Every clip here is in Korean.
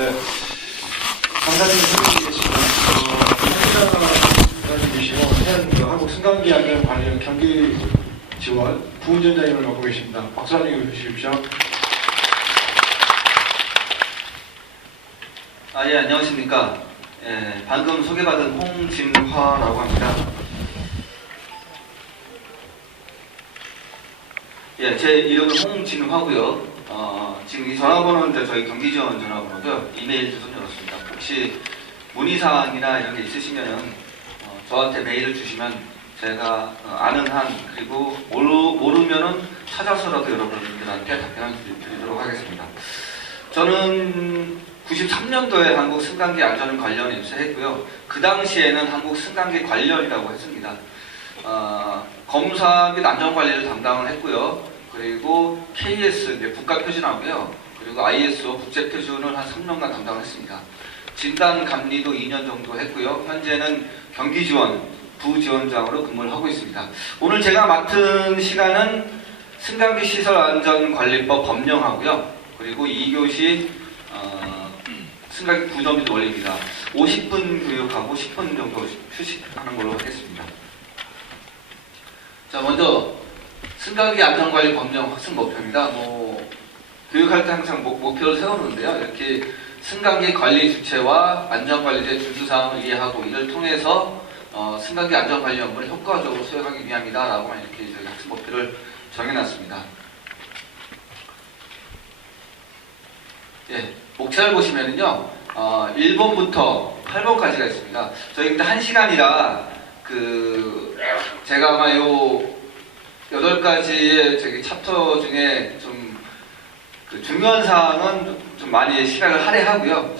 네. 강사님 선생님 계시고, 강사님 계시고, 현 한국 승강기 안전 관련 경기 지원 부운전자님을 맡고 계십니다. 박수 한번 해주십시오. 예, 안녕하십니까. 예, 방금 소개받은 홍진화라고 합니다. 예, 제 이름은 홍진화고요. 지금 이 전화번호는 이제 저희 경기지원 전화번호고요. 이메일 주소는 이렇습니다. 혹시 문의사항이나 이런 게 있으시면은 저한테 메일을 주시면 제가 아는 한, 그리고 모르면은 찾아서라도 여러분들한테 답변을 드리도록 하겠습니다. 저는 93년도에 한국 승강기 안전 관련 입사했고요. 그 당시에는 한국 승강기 관련이라고 했습니다. 검사 및 안전 관리를 담당을 했고요. 그리고 KS 국가 표준하고요. 그리고 ISO 국제 표준을 한 3년간 담당을 했습니다. 진단 감리도 2년 정도 했고요. 현재는 경기 지원 부지원장으로 근무를 하고 있습니다. 오늘 제가 맡은 시간은 승강기 시설 안전 관리법 법령하고요. 그리고 2교시 승강기 구조 및 원리입니다. 50분 교육하고 10분 정도 휴식하는 걸로 하겠습니다. 자, 먼저 승강기 안전관리 법령 학습 목표입니다. 교육할 때 항상 목표를 세우는데요. 이렇게 승강기 관리 주체와 안전관리제 준수사항을 이해하고 이를 통해서 승강기 안전관리 업무를 효과적으로 수행하기 위함이다 라고 이렇게 저희 학습 목표를 정해놨습니다. 예, 목차를 보시면은요, 1번부터 8번까지가 있습니다. 저희 근데 1시간이라 제가 아마 요 8가지의 저기 챕터 중에 좀 중요한 사항은 좀 많이 시간을 할애하고요.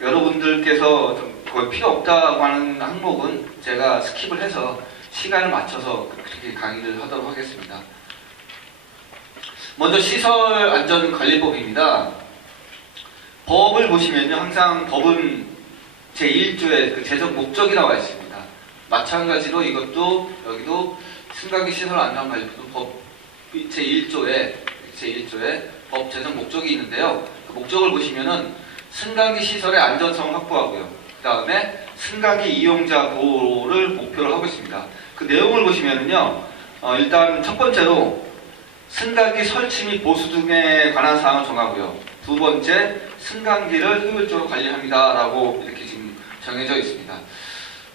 여러분들께서 좀 거의 필요 없다고 하는 항목은 제가 스킵을 해서 시간을 맞춰서 그렇게 강의를 하도록 하겠습니다. 먼저 시설안전관리법입니다. 법을 보시면요, 항상 법은 제1조에 제적 목적이 나와 있습니다. 마찬가지로 여기도 승강기 시설안전관리법 법 제1조에 법 제적 목적이 있는데요. 그 목적을 보시면은 승강기 시설의 안전성을 확보하고요. 그 다음에 승강기 이용자 보호를 목표로 하고 있습니다. 그 내용을 보시면은요, 일단 첫 번째로 승강기 설치 및 보수 등에 관한 사항을 정하고요. 두 번째, 승강기를 효율적으로 관리합니다 라고 이렇게 지금 정해져 있습니다.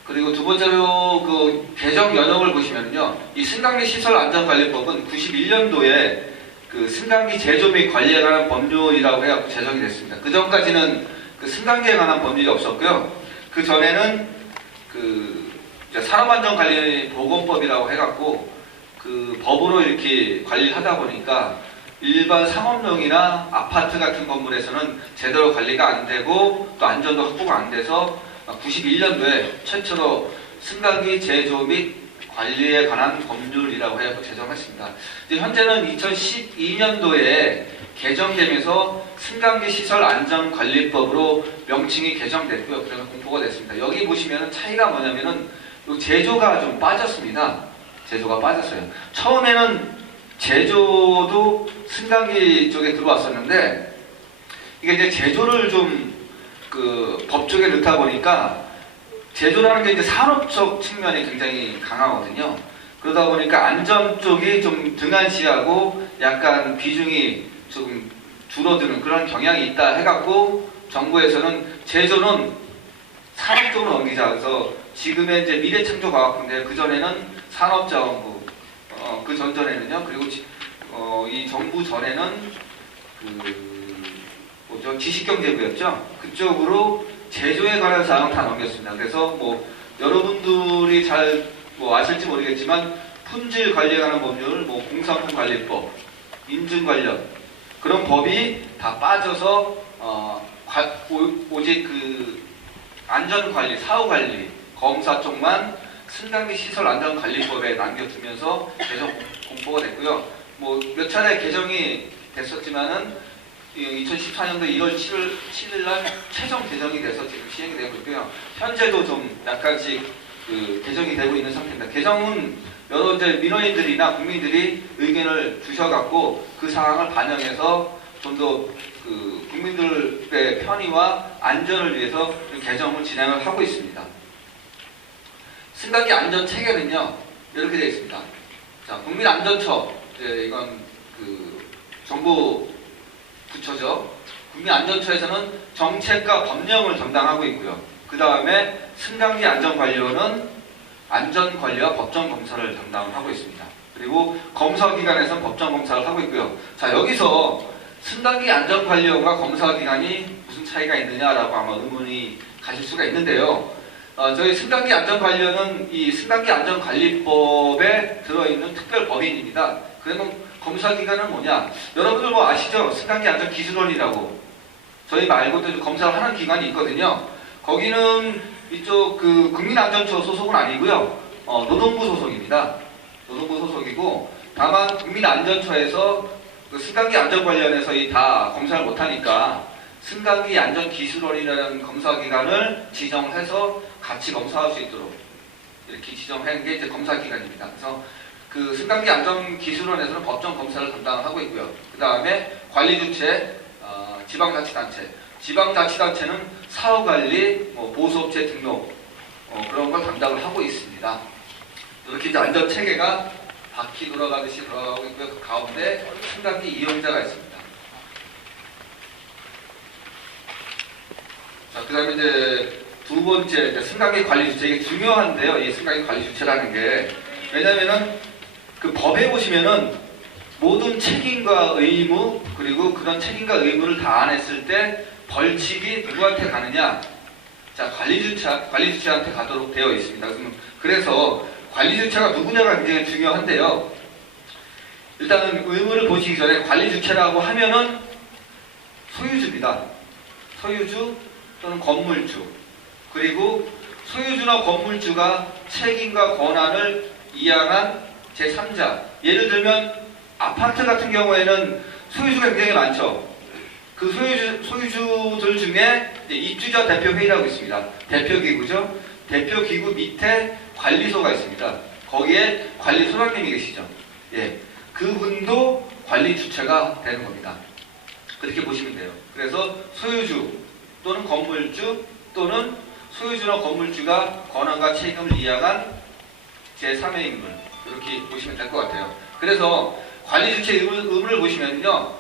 그리고 두 번째로 그 개정 연역을 보시면요, 이 승강기 시설 안전관리법은 91년도에 그 승강기 제조 및 관리에 관한 법률이라고 해갖고 제정이 됐습니다. 그 전까지는 그 승강기에 관한 법률이 없었고요. 그 전에는 산업안전관리보건법이라고 해갖고 그 법으로 이렇게 관리를 하다 보니까 일반 상업용이나 아파트 같은 건물에서는 제대로 관리가 안 되고 또 안전도 확보가 안 돼서 91년도에 최초로 승강기 제조 및 관리에 관한 법률이라고 해서 제정했습니다. 현재는 2012년도에 개정되면서 승강기 시설 안전관리법으로 명칭이 개정됐고요. 그래서 공포가 됐습니다. 여기 보시면 차이가 뭐냐면은 제조가 좀 빠졌습니다. 제조가 빠졌어요. 처음에는 제조도 승강기 쪽에 들어왔었는데 이게 이제 제조를 좀 법 쪽에 넣다 보니까 제조라는 게 이제 산업적 측면이 굉장히 강하거든요. 그러다 보니까 안전 쪽이 좀 등한시하고 약간 비중이 좀 줄어드는 그런 경향이 있다 해갖고 정부에서는 제조는 산업 쪽으로 넘기자. 그래서 지금의 이제 미래창조과학부인데 그 전에는 산업자원부, 그 전에는요. 그리고 이 정부 전에는 지식경제부였죠. 그쪽으로 제조에 관한 사항을 다 넘겼습니다. 그래서 여러분들이 잘 아실지 모르겠지만 품질 관리에 관한 법률, 공산품 관리법, 인증 관련 그런 법이 다 빠져서 오직 안전 관리, 사후 관리, 검사 쪽만 승강기 시설 안전관리법에 남겨두면서 개정 공포가 됐고요. 몇 차례 개정이 됐었지만은 2014년도 1월 7일 날 최종 개정이 돼서 지금 시행이 되고 있고요. 현재도 좀 약간씩 개정이 되고 있는 상태입니다. 개정은 여러 이제 민원인들이나 국민들이 의견을 주셔갖고 그 사항을 반영해서 좀 더 그 국민들의 편의와 안전을 위해서 개정을 진행을 하고 있습니다. 승강기 안전 체계는요 이렇게 되어 있습니다. 자, 국민안전처, 이건 그 정부 부처죠. 국민안전처에서는 정책과 법령을 담당하고 있고요. 그 다음에 승강기 안전관리원은 안전관리와 법정검사를 담당하고 있습니다. 그리고 검사기관에서는 법정검사를 하고 있고요. 자, 여기서 승강기 안전관리원과 검사기관이 무슨 차이가 있느냐라고 아마 의문이 가실 수가 있는데요. 저희 승강기 안전관리원은 이 승강기 안전관리법에 들어있는 특별법인입니다. 그러면 검사기관은 뭐냐? 여러분들 뭐 아시죠? 승강기 안전기술원이라고 저희 말고도 검사를 하는 기관이 있거든요. 거기는 이쪽 그 국민안전처 소속은 아니고요. 노동부 소속입니다. 노동부 소속이고 다만 국민안전처에서 그 승강기 안전관리원에서 다 검사를 못하니까 승강기 안전기술원이라는 검사기관을 지정을 해서 같이 검사할 수 있도록 이렇게 지정한 게 이제 검사기관입니다. 그래서 그 승강기 안전기술원에서는 법정 검사를 담당하고 있고요. 그 다음에 관리주체, 지방자치단체. 지방자치단체는 사후관리, 보수업체 등록 그런 걸 담당을 하고 있습니다. 이렇게 이제 안전체계가 바퀴 돌아가듯이 돌아가고 있고요. 그 가운데 승강기 이용자가 있습니다. 자, 그 다음에 이제 두 번째 이제 승강기 관리 주체. 이게 중요한데요. 이 승강기 관리 주체라는 게 왜냐면은 그 법에 보시면은 모든 책임과 의무 그리고 그런 책임과 의무를 다 안 했을 때 벌칙이 누구한테 가느냐? 자, 관리주체한테 가도록 되어 있습니다. 그래서 관리주체가 누구냐가 굉장히 중요한데요. 일단은 의무를 보시기 전에 관리주체라고 하면은 소유주입니다. 소유주 또는 건물주. 그리고 소유주나 건물주가 책임과 권한을 이양한 제3자. 예를 들면 아파트 같은 경우에는 소유주가 굉장히 많죠. 그 소유주들 중에 입주자 대표회의라고 있습니다. 대표기구죠. 대표기구 밑에 관리소가 있습니다. 거기에 관리소장님이 계시죠. 예, 그분도 관리주체가 되는 겁니다. 그렇게 보시면 돼요. 그래서 소유주 또는 건물주 또는 소유주나 건물주가 권한과 책임을 이양한 제3의 인물 이렇게 보시면 될 것 같아요. 그래서 관리주체의 의무를 보시면요,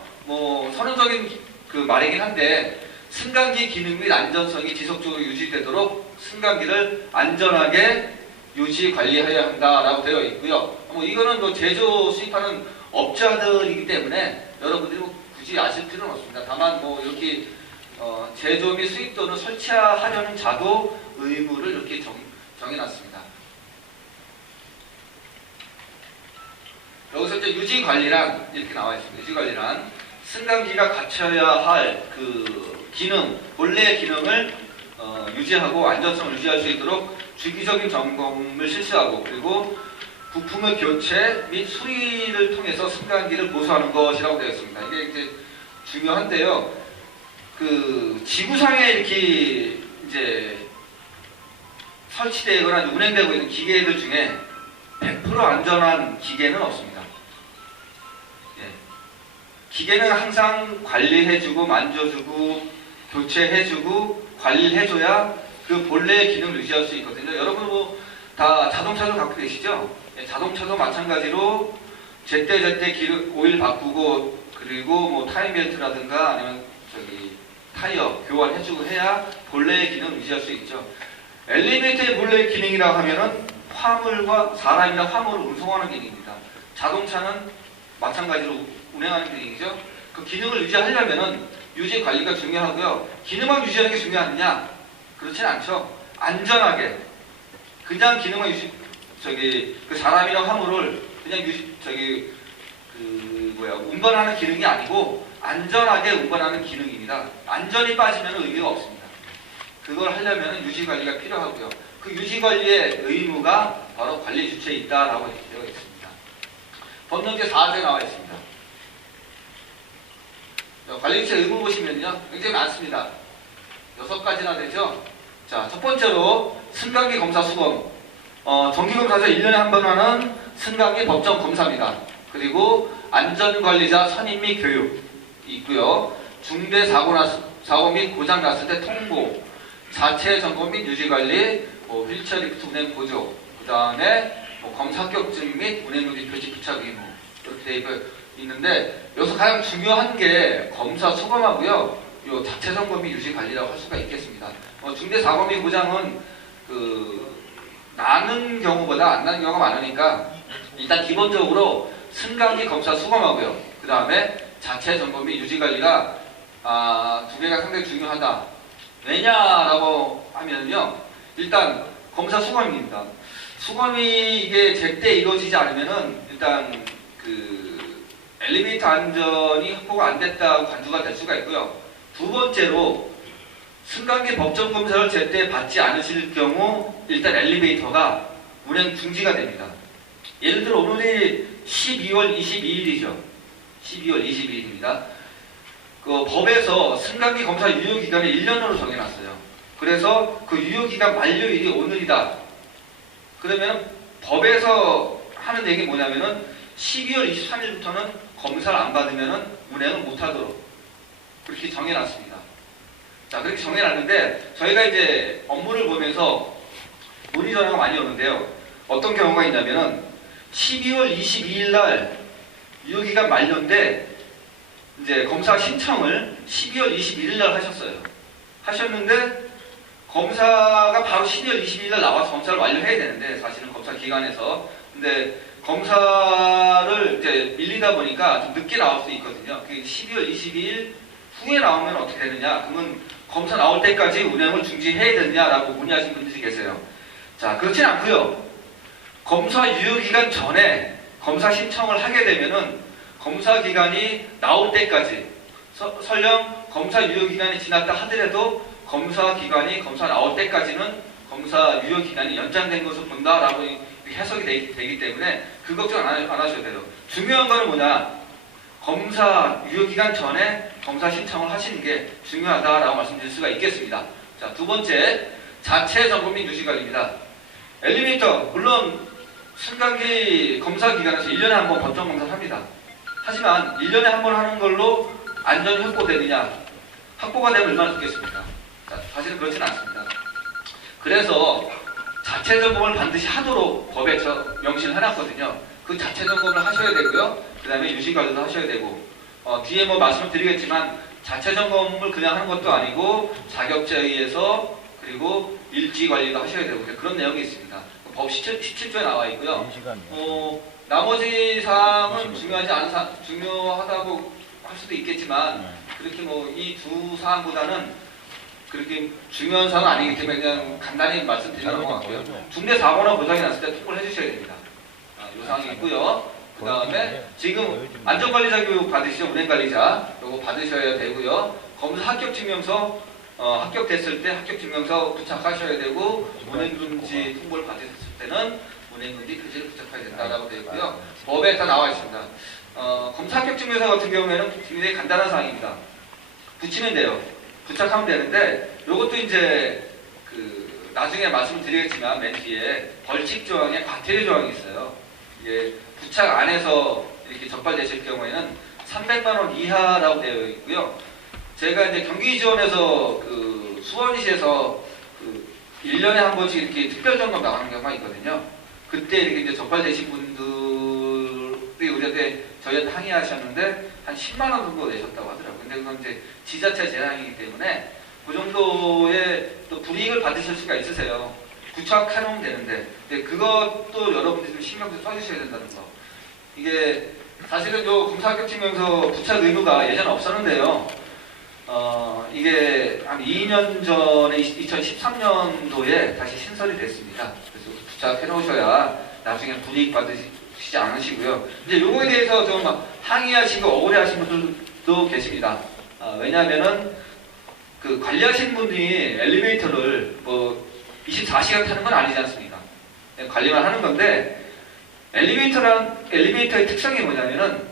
선언적인 그 말이긴 한데 승강기 기능 및 안전성이 지속적으로 유지되도록 승강기를 안전하게 유지 관리해야 한다라고 되어 있고요. 이거는 제조 수입하는 업자들이기 때문에 여러분들이 굳이 아실 필요는 없습니다. 다만 이렇게 제조 및 수입 또는 설치하려는 자도 의무를 이렇게 정해놨습니다. 여기서 이제 유지관리란 이렇게 나와 있습니다. 유지관리란 승강기가 갖춰야 할 그 기능, 본래의 기능을 유지하고 안전성을 유지할 수 있도록 주기적인 점검을 실시하고 그리고 부품의 교체 및 수리를 통해서 승강기를 보수하는 것이라고 되어 있습니다. 이게 이제 중요한데요. 그 지구상에 이렇게 이제 설치되거나 운행되고 있는 기계들 중에 100% 안전한 기계는 없습니다. 예. 기계는 항상 관리해주고 만져주고 교체해주고 관리를 해줘야 그 본래의 기능을 유지할 수 있거든요. 여러분 다 자동차도 갖고 계시죠? 예, 자동차도 마찬가지로 제때 오일 바꾸고 그리고 타임벨트라든가 아니면 타이어 교환해주고 해야 본래의 기능을 유지할 수 있죠. 엘리베이터의 본래의 기능이라고 하면은 화물과 사람이나 화물을 운송하는 기능입니다. 자동차는 마찬가지로 운행하는 기능이죠. 그 기능을 유지하려면은 유지 관리가 중요하고요. 기능만 유지하는 게 중요하느냐? 그렇진 않죠. 안전하게 그냥 기능만 그 사람이나 화물을 그냥 운반하는 기능이 아니고 안전하게 운반하는 기능입니다. 안전이 빠지면 의미가 없습니다. 그걸 하려면 유지관리가 필요하고요. 그 유지관리의 의무가 바로 관리주체에 있다라고 되어 있습니다. 법령제 4조에 나와 있습니다. 관리주체 의무 보시면요, 굉장히 많습니다. 6가지나 되죠. 자, 첫 번째로 승강기 검사 수검. 정기검사죠. 1년에 한 번 하는 승강기 법정 검사입니다. 그리고 안전관리자 선임 및 교육. 있고요. 중대 사고 및 고장 났을 때 통보, 자체 점검 및 유지 관리, 휠체어 리프트 운행 보조, 그 다음에 검사 합격증 및 운행 유지 표시 부착 의무 이렇게 되어 있는데 여기서 가장 중요한 게 검사 수검하고요. 요 자체 점검 및 유지 관리라고 할 수가 있겠습니다. 중대 사고 및 고장은 나는 경우보다 안 나는 경우가 많으니까 일단 기본적으로 승강기 검사 수검하고요. 그 다음에 자체 점검 및 유지 관리가 두 개가 상당히 중요하다. 왜냐라고 하면요. 일단 검사 수검입니다. 수검이 이게 제때 이루어지지 않으면은 일단 엘리베이터 안전이 확보가 안 됐다고 간주가 될 수가 있고요. 두 번째로 승강기 법정 검사를 제때 받지 않으실 경우 일단 엘리베이터가 운행 중지가 됩니다. 예를 들어 오늘이 12월 22일이죠. 12월 22일입니다. 법에서 승강기 검사 유효기간을 1년으로 정해놨어요. 그래서 그 유효기간 만료일이 오늘이다. 그러면 법에서 하는 얘기 뭐냐면은 12월 23일부터는 검사를 안 받으면은 운행을 못하도록 그렇게 정해놨습니다. 자, 그렇게 정해놨는데 저희가 이제 업무를 보면서 문의 전화가 많이 오는데요. 어떤 경우가 있냐면은 12월 22일 날 유효기간 만료인데 이제 검사 신청을 12월 21일 날 하셨어요. 하셨는데 검사가 바로 12월 22일 날 나와서 검사를 완료해야 되는데 사실은 검사 기관에서 근데 검사를 이제 밀리다 보니까 좀 늦게 나올 수 있거든요. 12월 22일 후에 나오면 어떻게 되느냐? 그러면 검사 나올 때까지 운행을 중지해야 되느냐라고 문의하신 분들이 계세요. 자, 그렇진 않고요. 검사 유효기간 전에 검사 신청을 하게 되면은 검사 기간이 나올 때까지 설령 검사 유효기간이 지났다 하더라도 검사 기간이 검사 나올 때까지는 검사 유효기간이 연장된 것을 본다라고 해석이 되기 때문에 그 걱정 안 하셔도 돼요. 중요한 거는 뭐냐? 검사 유효기간 전에 검사 신청을 하시는 게 중요하다라고 말씀드릴 수가 있겠습니다. 자, 두 번째, 자체 점검 및 유지 관리입니다. 엘리베이터, 물론 승강기 검사 기간에서 1년에 한 번 법정 검사를 합니다. 하지만 1년에 한 번 하는 걸로 안전이 확보되느냐? 확보가 되면 얼마나 좋겠습니까? 자, 사실은 그렇지는 않습니다. 그래서 자체 점검을 반드시 하도록 법에 명시를 해놨거든요. 그 자체 점검을 하셔야 되고요. 그 다음에 유지 관리도 하셔야 되고 뒤에 뭐 말씀을 드리겠지만 자체 점검을 그냥 하는 것도 아니고 자격자에 의해서 그리고 일지 관리도 하셔야 되고 그런 내용이 있습니다. 법 17조에 나와 있고요. 나머지 사항은 중요하다고 할 수도 있겠지만 그렇게 뭐 이 두 사항보다는 그렇게 중요한 사항은 아니기 때문에 그냥 간단히 말씀드리는 것 같고요. 중대 사고나 고장이 났을 때 통보를 해주셔야 됩니다. 이 사항이 있고요. 그 다음에 지금 안전관리자 교육 받으시죠. 운행관리자 요거 받으셔야 되고요. 검사 합격증명서 합격됐을 때 합격증명서 부착하셔야 되고 운행금지 통보를 받으셨을 때는 운행금지 표지를 부착해야 된다라고 되어 있고요. 법에 다 나와 있습니다. 검사 합격증명서 같은 경우에는 굉장히 간단한 사항입니다. 붙이면 돼요. 부착하면 되는데 이것도 이제 나중에 말씀드리겠지만 맨 뒤에 벌칙 조항에 과태료 조항이 있어요. 이게 부착 안 해서 이렇게 적발되실 경우에는 300만 원 이하라고 되어 있고요. 제가 이제 경기 지원에서 수원시에서 1년에 한 번씩 이렇게 특별 점검 나가는 경우가 있거든요. 그때 이렇게 이제 적발되신 분들이 우리한테 저희한테 항의하셨는데 한 10만 원 정도 내셨다고 하더라고요. 근데 그건 이제 지자체 재량이기 때문에 그 정도의 또 불이익을 받으실 수가 있으세요. 부착해놓으면 되는데, 근데 그것도 여러분들이 좀 신경 좀 써주셔야 된다는 거. 이게 사실은 요 검사 합격증명서 부착 의무가 예전에 없었는데요. 이게 한 2년 전에 2013년도에 다시 신설이 됐습니다. 그래서 부착해 놓으셔야 나중에 불이익 받으시지 않으시고요. 이제 요거에 대해서 좀 항의하시고 억울해하신 분들도 계십니다. 왜냐하면은 관리하시는 분이 엘리베이터를 뭐 24시간 타는 건 아니지 않습니까? 관리만 하는 건데 엘리베이터의 특성이 뭐냐면은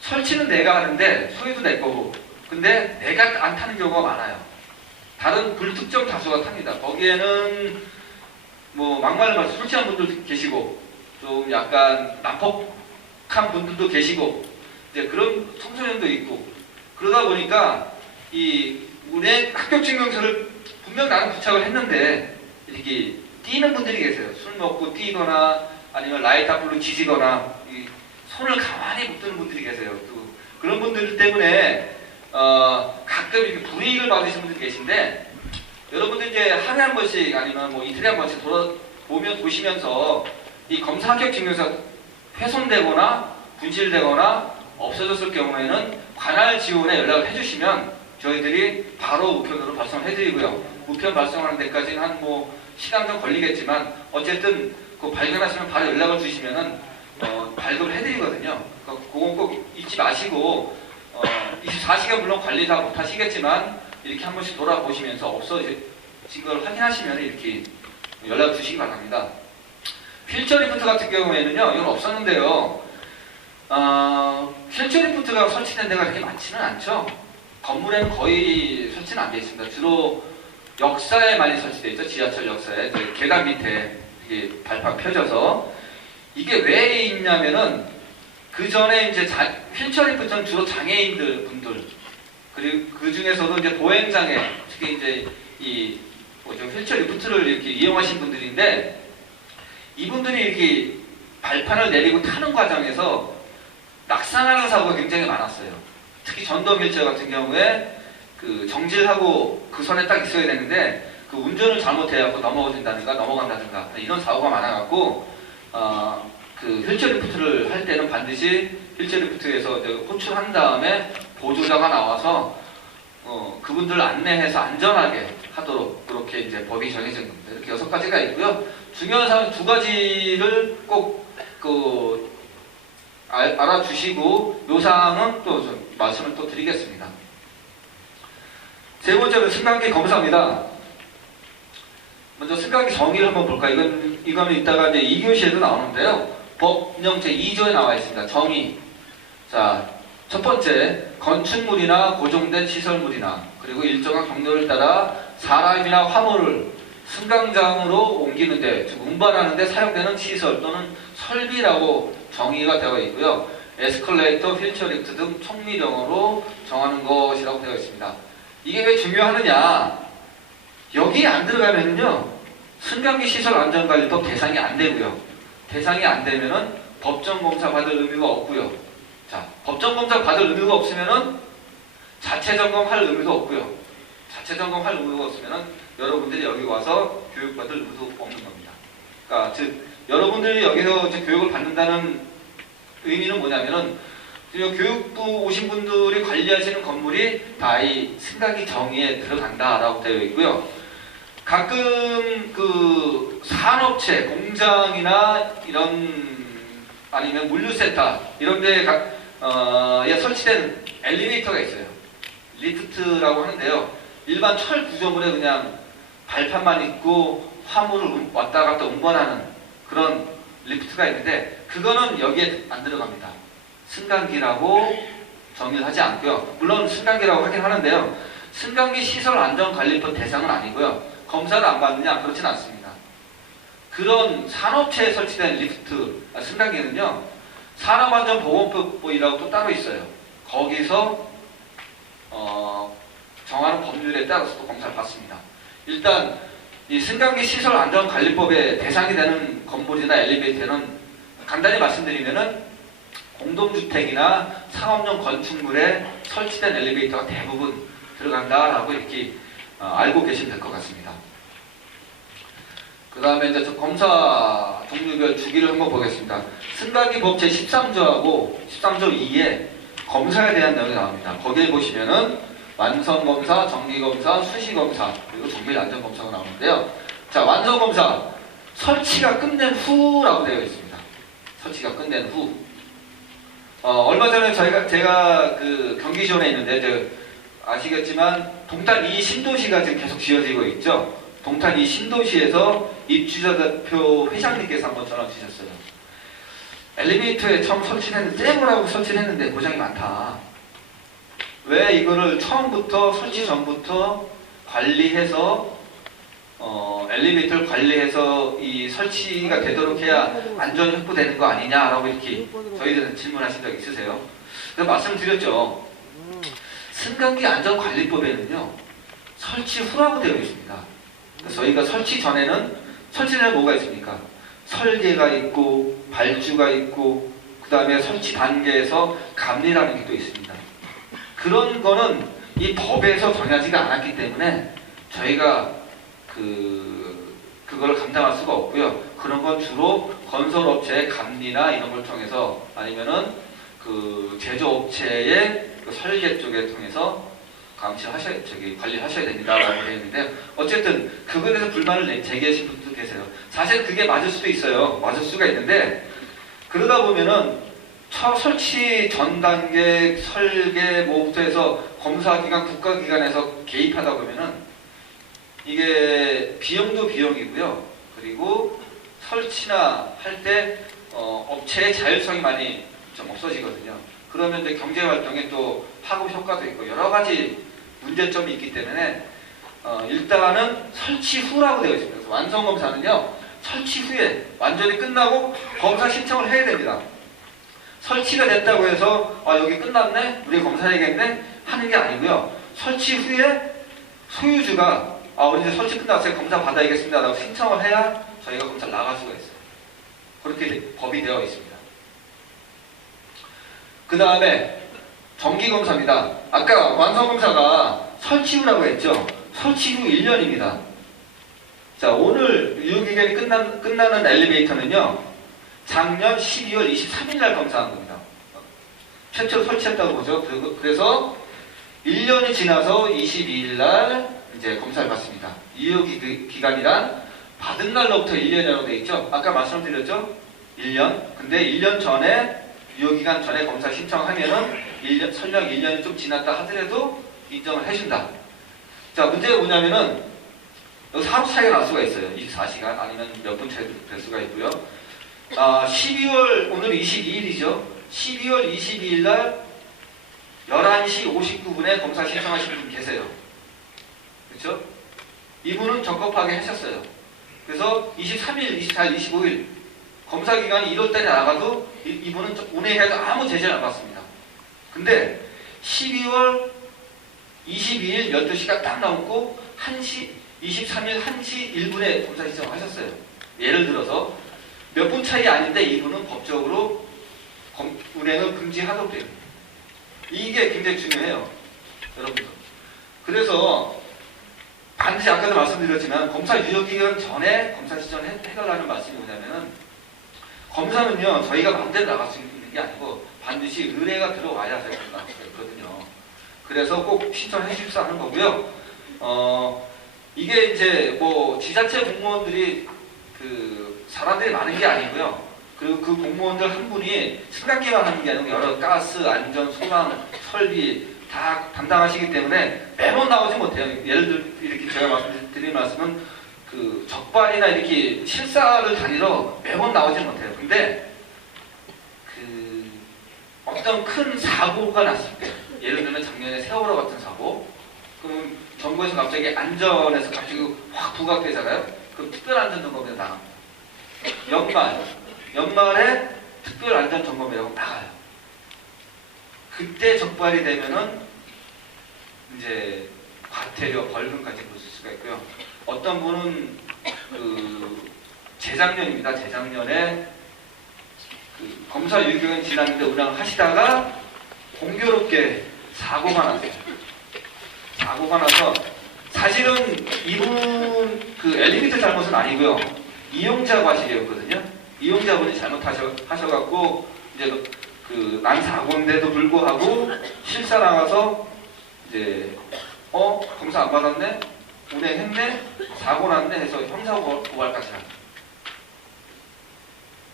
설치는 내가 하는데 소유도 내 거고 근데 내가 안 타는 경우가 많아요. 다른 불특정 다수가 탑니다. 거기에는 뭐 막말로 말해서 술 취한 분들도 계시고 좀 약간 난폭한 분들도 계시고 이제 그런 청소년도 있고 그러다 보니까 이 운행 합격 증명서를 분명 나는 부착을 했는데 이렇게 뛰는 분들이 계세요. 술 먹고 뛰거나 아니면 라이트불로 지지거나 이 손을 가만히 못 드는 분들이 계세요. 또 그런 분들 때문에 가끔 이렇게 불이익을 받으시는 분들이 계신데, 여러분들 이제 하루에 한 번씩 아니면 뭐 이틀에 한 번씩 보시면서 이 검사 합격 증명서 훼손되거나 분실되거나 없어졌을 경우에는 관할 지원에 연락을 해주시면 저희들이 바로 우편으로 발송을 해드리고요. 우편 발송하는 데까지는 한 뭐 시간 좀 걸리겠지만 어쨌든 그 발견하시면 바로 연락을 주시면은 발급을 해드리거든요. 그러니까 그건 꼭 잊지 마시고 24시간 물론 관리 다 못하시겠지만 이렇게 한 번씩 돌아보시면서 없어진 걸 확인하시면 이렇게 연락 주시기 바랍니다. 휠처 리프트 같은 경우에는요, 이건 없었는데요. 휠처 리프트가 설치된 데가 그렇게 많지는 않죠. 건물에는 거의 설치는 안 되어 있습니다. 주로 역사에 많이 설치되어 있죠. 지하철 역사에 계단 밑에 이게 발판 펴져서. 이게 왜 있냐면은 그 전에 이제 휠처 리프트는 주로 장애인들 분들, 그리고 그 중에서도 이제 보행장애, 특히 이제 이 휠처 리프트를 이렇게 이용하신 분들인데, 이분들이 이렇게 발판을 내리고 타는 과정에서 낙상하는 사고가 굉장히 많았어요. 특히 전동 휠체어 같은 경우에 그 정지하고 그 선에 딱 있어야 되는데 그 운전을 잘못해갖고 넘어진다든가 넘어간다든가 이런 사고가 많아갖고 그 휠체어 리프트를 할 때는 반드시 휠체어 리프트에서 호출한 다음에 보조자가 나와서 그분들 안내해서 안전하게 하도록 그렇게 이제 법이 정해진 겁니다. 이렇게 6가지가 있고요. 중요한 사항 2가지를 꼭 알아주시고 요 사항은 또 좀 말씀을 또 드리겠습니다. 세 번째는 승강기 검사입니다. 먼저 승강기 정의를 한번 볼까요? 이거는 이따가 이제 2교시에도 나오는데요. 법령 제2조에 나와 있습니다. 정의. 자, 첫 번째, 건축물이나 고정된 시설물이나 그리고 일정한 경로를 따라 사람이나 화물을 승강장으로 옮기는데, 즉 운반하는데 사용되는 시설 또는 설비라고 정의가 되어 있고요. 에스컬레이터, 휠체어 리프트 등 총미령어로 정하는 것이라고 되어 있습니다. 이게 왜 중요하느냐? 여기에 안 들어가면요, 승강기 시설 안전관리법 대상이 안 되고요. 대상이 안 되면은 법정검사 받을 의미가 없고요. 자, 법정검사 받을 의미가 없으면은 자체 점검할 의미도 없고요. 자체 점검할 의미가 없으면은 여러분들이 여기 와서 교육받을 의미도 없는 겁니다. 그러니까 즉 여러분들이 여기서 이제 교육을 받는다는 의미는 뭐냐면은 교육부 오신 분들이 관리하시는 건물이 다 이 승강기 정의에 들어간다라고 되어 있고요. 가끔 그 산업체, 공장이나 이런 아니면 물류센터 이런 데에 설치된 엘리베이터가 있어요. 리프트라고 하는데요. 일반 철 구조물에 그냥 발판만 있고 화물을 왔다 갔다 운반하는 그런 리프트가 있는데 그거는 여기에 안 들어갑니다. 승강기라고 정의를 하지 않고요. 물론 승강기라고 하긴 하는데요. 승강기 시설 안전관리법 대상은 아니고요. 검사를 안 받느냐? 그렇진 않습니다. 그런 산업체에 설치된 리프트, 승강기는요. 산업안전보건법이라고 또 따로 있어요. 거기서 정하는 법률에 따라서 또 검사를 받습니다. 일단 이 승강기 시설 안전관리법의 대상이 되는 건물이나 엘리베이터는 간단히 말씀드리면은 공동주택이나 상업용 건축물에 설치된 엘리베이터가 대부분 들어간다라고 이렇게 알고 계시면 될 것 같습니다. 그 다음에 이제 검사 종류별 주기를 한번 보겠습니다. 승강기 법 제13조하고 13조 2에 검사에 대한 내용이 나옵니다. 거기에 보시면은 완성검사, 정기검사, 수시검사, 그리고 정밀안전검사가 나오는데요. 자, 완성검사, 설치가 끝낸 후라고 되어 있습니다. 설치가 끝낸 후. 얼마 전에 제가 그 경기지원에 있는데, 아시겠지만, 동탄 2 신도시가 지금 계속 지어지고 있죠. 동탄 2 신도시에서 입주자 대표 회장님께서 한번 전화 주셨어요. 엘리베이터에 처음 설치했는데, 떼보라고 설치를 했는데 고장이 많다. 왜 이거를 처음부터 설치 전부터 관리해서 엘리베이터를 관리해서 이 설치가 되도록 해야 안전이 확보되는 거 아니냐라고 이렇게 저희들은 질문하신 적 있으세요? 그래서 말씀드렸죠. 승강기 안전관리법에는요 설치 후라고 되어 있습니다. 그래서 저희가 설치 전에는 뭐가 있습니까? 설계가 있고 발주가 있고 그 다음에 설치 단계에서 감리라는 게 또 있습니다. 그런 거는 이 법에서 정하지가 않았기 때문에 저희가 그걸 감당할 수가 없고요. 그런 건 주로 건설업체의 감리나 이런 걸 통해서 아니면은 그 제조업체의 그 설계 쪽에 통해서 관리하셔야 됩니다라고 되어 있는데 어쨌든 그거에 대해서 불만을 제기하신 분들도 계세요. 사실 그게 맞을 수도 있어요. 맞을 수가 있는데 그러다 보면은 설치 전 단계 설계 뭐부터 해서 검사기관 국가기관에서 개입하다 보면은 이게 비용도 비용이고요. 그리고 설치나 할 때 업체의 자율성이 많이 좀 없어지거든요. 그러면 이제 경제활동에 또 파급 효과도 있고 여러 가지 문제점이 있기 때문에 일단은 설치 후라고 되어 있습니다. 그래서 완성검사는요 설치 후에 완전히 끝나고 검사 신청을 해야 됩니다. 설치가 됐다고 해서 여기 끝났네? 우리 검사해야겠네? 하는 게 아니고요. 설치 후에 소유주가 우리 이제 설치 끝났어요. 검사 받아야겠습니다. 라고 신청을 해야 저희가 검사를 나갈 수가 있어요. 그렇게 법이 되어 있습니다. 그 다음에 정기검사입니다. 아까 완성검사가 설치 후라고 했죠. 설치 후 1년입니다. 자, 오늘 유효기간이 끝나는 엘리베이터는요. 작년 12월 23일 날 검사한 겁니다. 최초로 설치했다고 보죠. 그래서 1년이 지나서 22일 날 이제 검사를 받습니다. 유효기간이란 받은 날로부터 1년이라고 되어 있죠. 아까 말씀드렸죠. 1년. 근데 1년 전에 유효기간 전에 검사 신청하면은 설령 1년이 좀 지났다 하더라도 인정을 해준다. 자, 문제가 뭐냐면은 여기서 하루 차이가 날 수가 있어요. 24시간 아니면 몇 분 차이 될 수가 있고요. 12월 오늘 22일이죠. 12월 22일 날 11시 59분에 검사 신청하신 분 계세요. 그렇죠? 이분은 적법하게 하셨어요. 그래서 23일, 24일, 25일 검사 기간이 1월달에 나가도 이분은 운행해도 아무 제재를 안 받습니다. 근데 12월 22일 12시가 딱 나오고 23일 1시 1분에 검사 신청을 하셨어요. 예를 들어서 몇 분 차이 아닌데 이분은 법적으로 운행을 금지하도록 돼요. 이게 굉장히 중요해요. 여러분들. 그래서 반드시 아까도 말씀드렸지만 검사 유효기간 전에 검사 신청을 해달라는 말씀이 뭐냐면은 검사는요 저희가 마음대로 나갈 수 있는 게 아니고 반드시 의뢰가 들어와야 저희가 나갈 수가 있거든요. 그래서 꼭 신청해 주십사 하는 거고요. 이게 이제 뭐 지자체 공무원들이 사람들이 많은 게 아니고요. 그리고 그 공무원들 한 분이 승강기만 하는 게 아니고 여러 가스, 안전, 소방, 설비 다 담당하시기 때문에 매번 나오지 못해요. 예를 들어 이렇게 제가 말씀드린 말씀은 적발이나 이렇게 실사를 다니러 매번 나오지 못해요. 근데 어떤 큰 사고가 났을 때, 예를 들면 작년에 세월호 같은 사고, 그럼 정부에서 갑자기 안전에서 갑자기 확 부각되잖아요. 그럼 특별안전점검에 나갑니다. 연말에 특별안전점검이라고 나가요. 그때 적발이 되면은 이제 과태료, 벌금까지 볼 수가 있고요. 어떤 분은 재작년입니다. 재작년에 검사 유효기간이 지났는데 운항을 하시다가 공교롭게 사고가 났어요. 사고가 나서 사실은 이분 엘리베이터 잘못은 아니고요. 이용자 과실이었거든요. 이용자분이 잘못하셔갖고 이제 난 사고인데도 불구하고 실사 나가서 이제 검사 안 받았네, 운행했네, 사고 났네 해서 형사고발까지 합니다.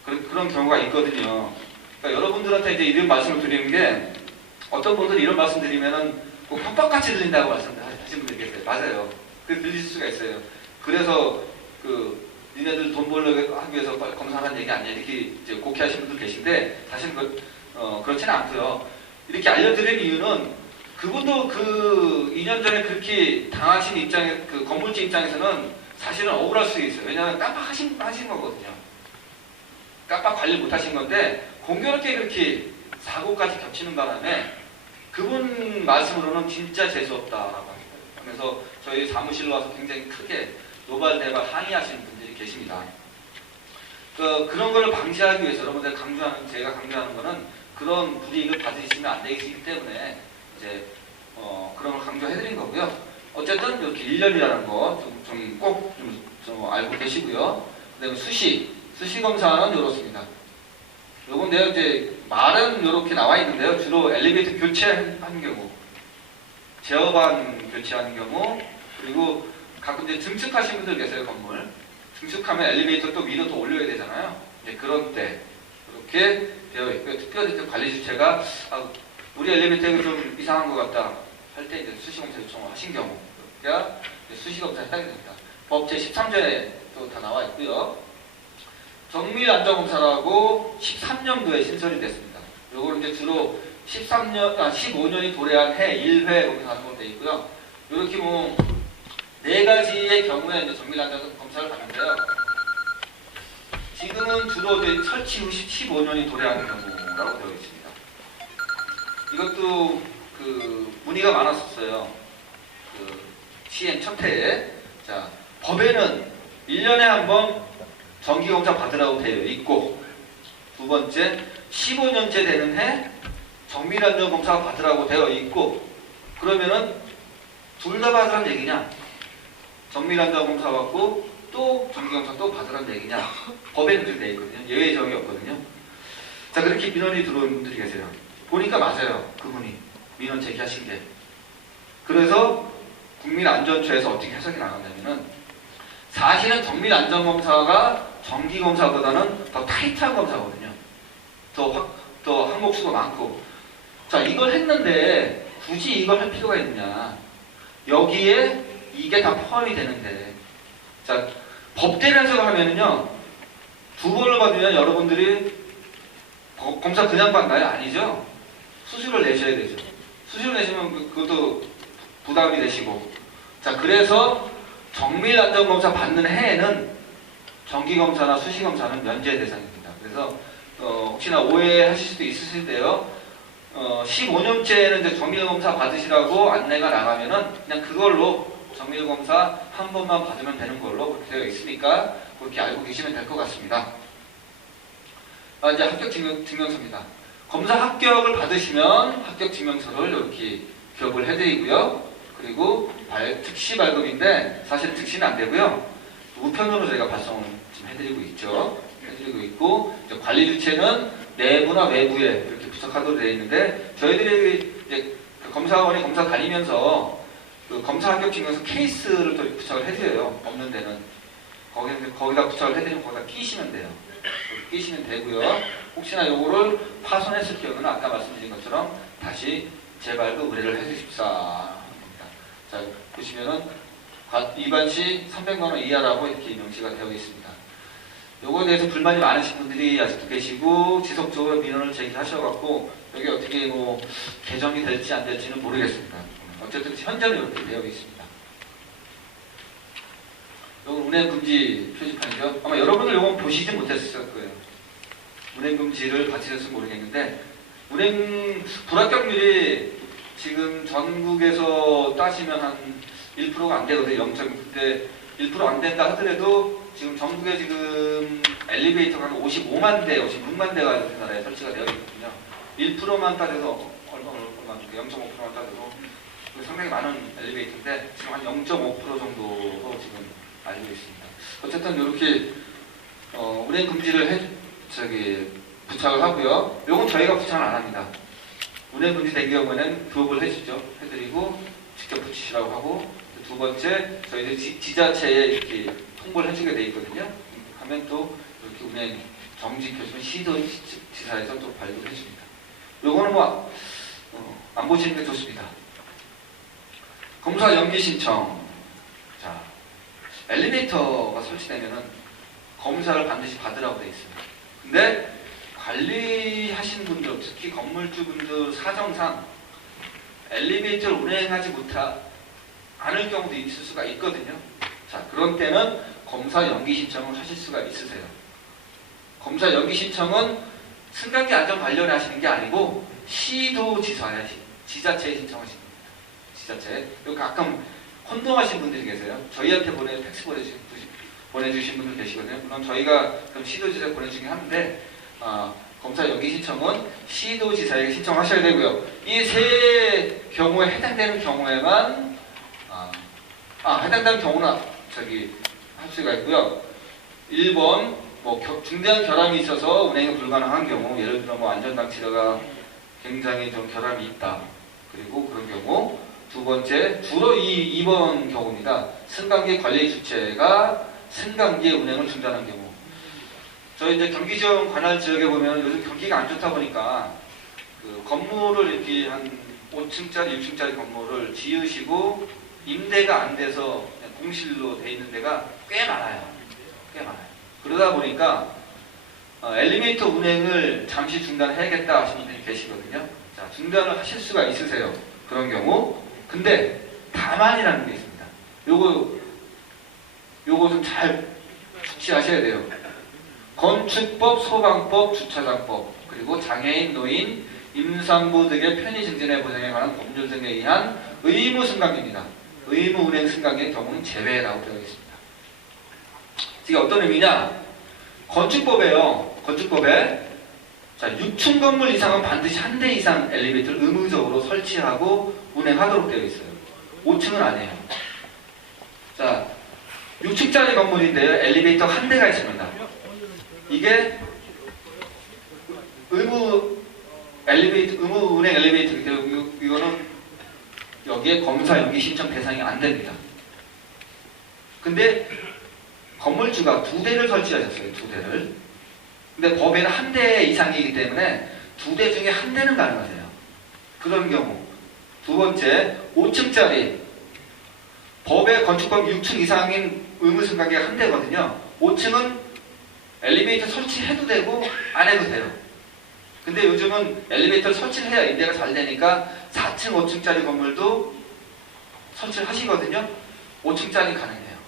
그런 경우가 있거든요. 그러니까 여러분들한테 이제 이런 말씀을 드리는 게 어떤 분들이 이런 말씀 드리면은 꼭 협박같이 들린다고 말씀하시는 분들이 계세요. 맞아요. 그렇게 들릴 수가 있어요. 그래서 니네들 돈 벌려고 하기 위해서 검사하는 얘기 아니야 이렇게 이제 곡해하시는 분들 계신데 사실은 그렇지는 않고요. 이렇게 알려드리는 이유는 그분도 2년 전에 그렇게 당하신 입장에 건물주 입장에서는 사실은 억울할 수 있어요. 왜냐하면 깜빡하신 거거든요. 깜빡 관리 못하신 건데 공교롭게 그렇게 사고까지 겹치는 바람에 그분 말씀으로는 진짜 재수없다라고 하면서 저희 사무실로 와서 굉장히 크게 노발대발 항의하시는 분들이 계십니다. 그런 걸 방지하기 위해서 여러분들 제가 강조하는 거는 그런 불이익을 받으시면 안 되기 때문에 이제 그런 걸 강조해드린 거고요. 어쨌든 이렇게 1년이라는 거 좀 알고 계시고요. 그다음에 수시 검사는 이렇습니다. 요건 내가 이제 말은 이렇게 나와 있는데요. 주로 엘리베이터 교체하는 경우, 제어반 교체하는 경우, 그리고 가끔 이제 증축하신 분들 계세요. 건물 증축하면 엘리베이터 또 위로 또 올려야 되잖아요. 이제 그런 때 이렇게 되어 있고요. 특별히 관리 주체가 우리 엘리베이터가 좀 이상한 것 같다 할 때 이제 수시검사 요청을 하신 경우, 그러니까 수시검사에 해당이 됩니다. 법 제13조에 또 다 나와 있고요. 정밀안전검사라고 13년도에 신설이 됐습니다. 요거는 이제 주로 15년이 도래한 해 1회 검사하는 걸로 되어 있고요. 이렇게 뭐 4가지의 경우에 이제 정밀안전검사를 하는데요. 지금은 주로 이제 설치 후 15년이 도래하는 경우라고 되어 있습니다. 이것도 문의가 많았었어요. 시행 첫 해에. 자, 법에는 1년에 한 번 정기검사 받으라고 되어 있고, 두 번째 15년째 되는 해 정밀안전검사 받으라고 되어 있고, 그러면은 둘 다 받으라는 얘기냐? 정밀안전검사 받고 또 정기검사 또 받으라는 얘기냐? 법에는 그렇게 되어 있거든요. 예외 적이 없거든요. 자, 그렇게 민원이 들어온 분들이 계세요. 보니까 맞아요. 그분이 민원 제기하신 게. 그래서 국민안전처에서 어떻게 해석이 나갔냐면은, 사실은 정밀안전검사가 정기검사보다는 더 타이트한 검사거든요. 더 항목수가 많고. 자, 이걸 했는데 굳이 이걸 할 필요가 있느냐. 여기에 이게 다 포함이 되는데. 자, 법대로 해석을 하면은요, 2번을 받으면 여러분들이 검사 그냥 받나요? 아니죠. 수수료를 내셔야 되죠. 수수료 내시면 그것도 부담이 되시고. 자, 그래서 정밀안전검사 받는 해에는 정기검사나 수시검사는 면제 대상입니다. 그래서 혹시나 오해하실 수도 있으신데요. 15년째는 이제 정밀검사 받으시라고 안내가 나가면은 그냥 그걸로 정밀검사 한 번만 받으면 되는 걸로 그렇게 되어 있으니까 그렇게 알고 계시면 될 것 같습니다. 이제 합격 증명서입니다. 검사 합격을 받으시면 합격 증명서를 이렇게 기업을 해드리고요. 그리고 특시 발급인데 사실 특시는 안 되고요. 우편으로 저희가 발송을 지금 해드리고 있죠. 해드리고 있고, 이제 관리 주체는 내부나 외부에 이렇게 부착하도록 되어 있는데, 저희들이 이제 검사원이 검사 다니면서 검사 합격 증명서 케이스를 또 부착을 해드려요. 없는 데는 거기다 부착을 해드리면 거기다 끼시면 돼요. 끼시면 되고요. 혹시나 요거를 파손했을 경우는 아까 말씀드린 것처럼 다시 재발급 의뢰를 해주십사 합니다. 자, 보시면은 위반 시 300만 원 이하라고 이렇게 명시가 되어 있습니다. 요거에 대해서 불만이 많으신 분들이 아직도 계시고 지속적으로 민원을 제기하셔갖고 여기 어떻게 뭐 개정이 될지 안 될지는 모르겠습니다. 어쨌든 현재는 이렇게 되어 있습니다. 요건 운행금지 표지판이죠. 아마 여러분들 요건 보시지 못했을 거예요. 운행금지를 받으셨으면 모르겠는데, 불합격률이 지금 전국에서 따지면 한 1%가 안 되거든요. 0.9대 1% 안 된다 하더라도 지금 전국에 지금 엘리베이터가 한 55만 대, 56만 대가 우리나라에 설치가 되어 있거든요. 1%만 따져서 얼마 0.5%만 따져도 상당히 많은 엘리베이터인데 지금 한 0.5% 정도로 지금 알고 있습니다. 어쨌든 이렇게 운행 금지를 부착을 하고요. 요건 저희가 부착을 안 합니다. 운행 금지 된 경우에는 교육을 해주죠. 해드리고 직접 붙이시라고 하고, 두 번째 저희들 지자체에 이렇게 통보를 해주게 돼 있거든요. 하면 또 이렇게 운행 정지켜주면 시도지사에서 또 발급해 줍니다. 요거는 뭐 안 보시는 게 좋습니다. 검사 연기 신청. 자, 엘리베이터가 설치되면은 검사를 반드시 받으라고 되어 있습니다. 근데 관리하시는 분들, 특히 건물주분들 사정상 엘리베이터를 운행하지 않을 경우도 있을 수가 있거든요. 자, 그런 때는 검사 연기 신청을 하실 수가 있으세요. 검사 연기 신청은 승강기 안전 관련해 하시는 게 아니고 시도지사에 지자체에 신청하신 겁니다. 지자체. 여기 가끔 혼동하신 분들이 계세요. 저희한테 팩스 보내주신 분들 계시거든요. 물론 저희가 그럼 시도지사에 보내주긴 하는데 검사 연기 신청은 시도지사에게 신청하셔야 되고요. 이 세 경우에 해당되는 경우에만 해당되는 경우는 할 수가 있고요. 1번 중대한 결함이 있어서 운행이 불가능한 경우, 예를 들어 안전장치가 굉장히 좀 결함이 있다. 그리고 그런 경우. 두 번째, 주로 2번 경우입니다. 승강기 관리 주체가 승강기의 운행을 중단한 경우. 저희 이제 경기지원 관할 지역에 보면 요즘 경기가 안 좋다 보니까 그 건물을 이렇게 한 5층짜리, 6층짜리 건물을 지으시고 임대가 안 돼서 그냥 공실로 돼 있는 데가 꽤 많아요. 꽤 많아요. 그러다 보니까 엘리베이터 운행을 잠시 중단해야겠다 하시는 분이 계시거든요. 자, 중단을 하실 수가 있으세요. 그런 경우. 근데 다만이라는 게 있습니다. 요거 좀 잘 숙지하셔야 돼요. 건축법, 소방법, 주차장법, 그리고 장애인, 노인, 임산부 등의 편의 증진의 보장에 관한 법률 등에 의한 의무 승강기입니다. 의무 운행 승강기의 경우는 제외라고 되어 있습니다. 이게 어떤 의미냐? 건축법에요. 건축법에 6층 건물 이상은 반드시 한 대 이상 엘리베이터를 의무적으로 설치하고 운행하도록 되어 있어요. 5층은 아니에요. 자, 6층짜리 건물인데요. 엘리베이터 한 대가 있습니다. 이게 의무 운행 엘리베이터이기 때문에 이거는 여기에 검사 연기 신청 대상이 안 됩니다. 근데 건물주가 2대를 설치하셨어요. 2대를. 근데 법에는 한 대 이상이기 때문에 2대 중에 한 대는 가능하세요. 그런 경우. 두 번째, 5층짜리. 법의 건축법 6층 이상인 의무 승강기가 한 대거든요. 5층은 엘리베이터 설치해도 되고 안 해도 돼요. 근데 요즘은 엘리베이터 설치를 해야 임대가 잘 되니까 4층, 5층짜리 건물도 설치를 하시거든요. 5층짜리 가능해요.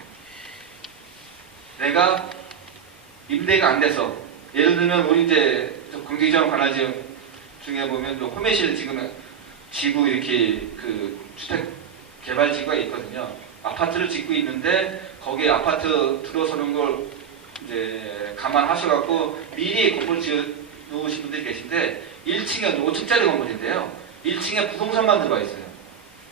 내가 임대가 안 돼서, 예를 들면 우리 이제 경기지원 관할 지역 중에 보면 호매실 지구 이렇게 그 주택 개발 지구가 있거든요. 아파트를 짓고 있는데 거기에 아파트 들어서는 걸 이제 감안하셔갖고 미리 건물 지어 놓으신 분들이 계신데 1층에 5층짜리 건물인데요. 1층에 부동산만 들어가 있어요.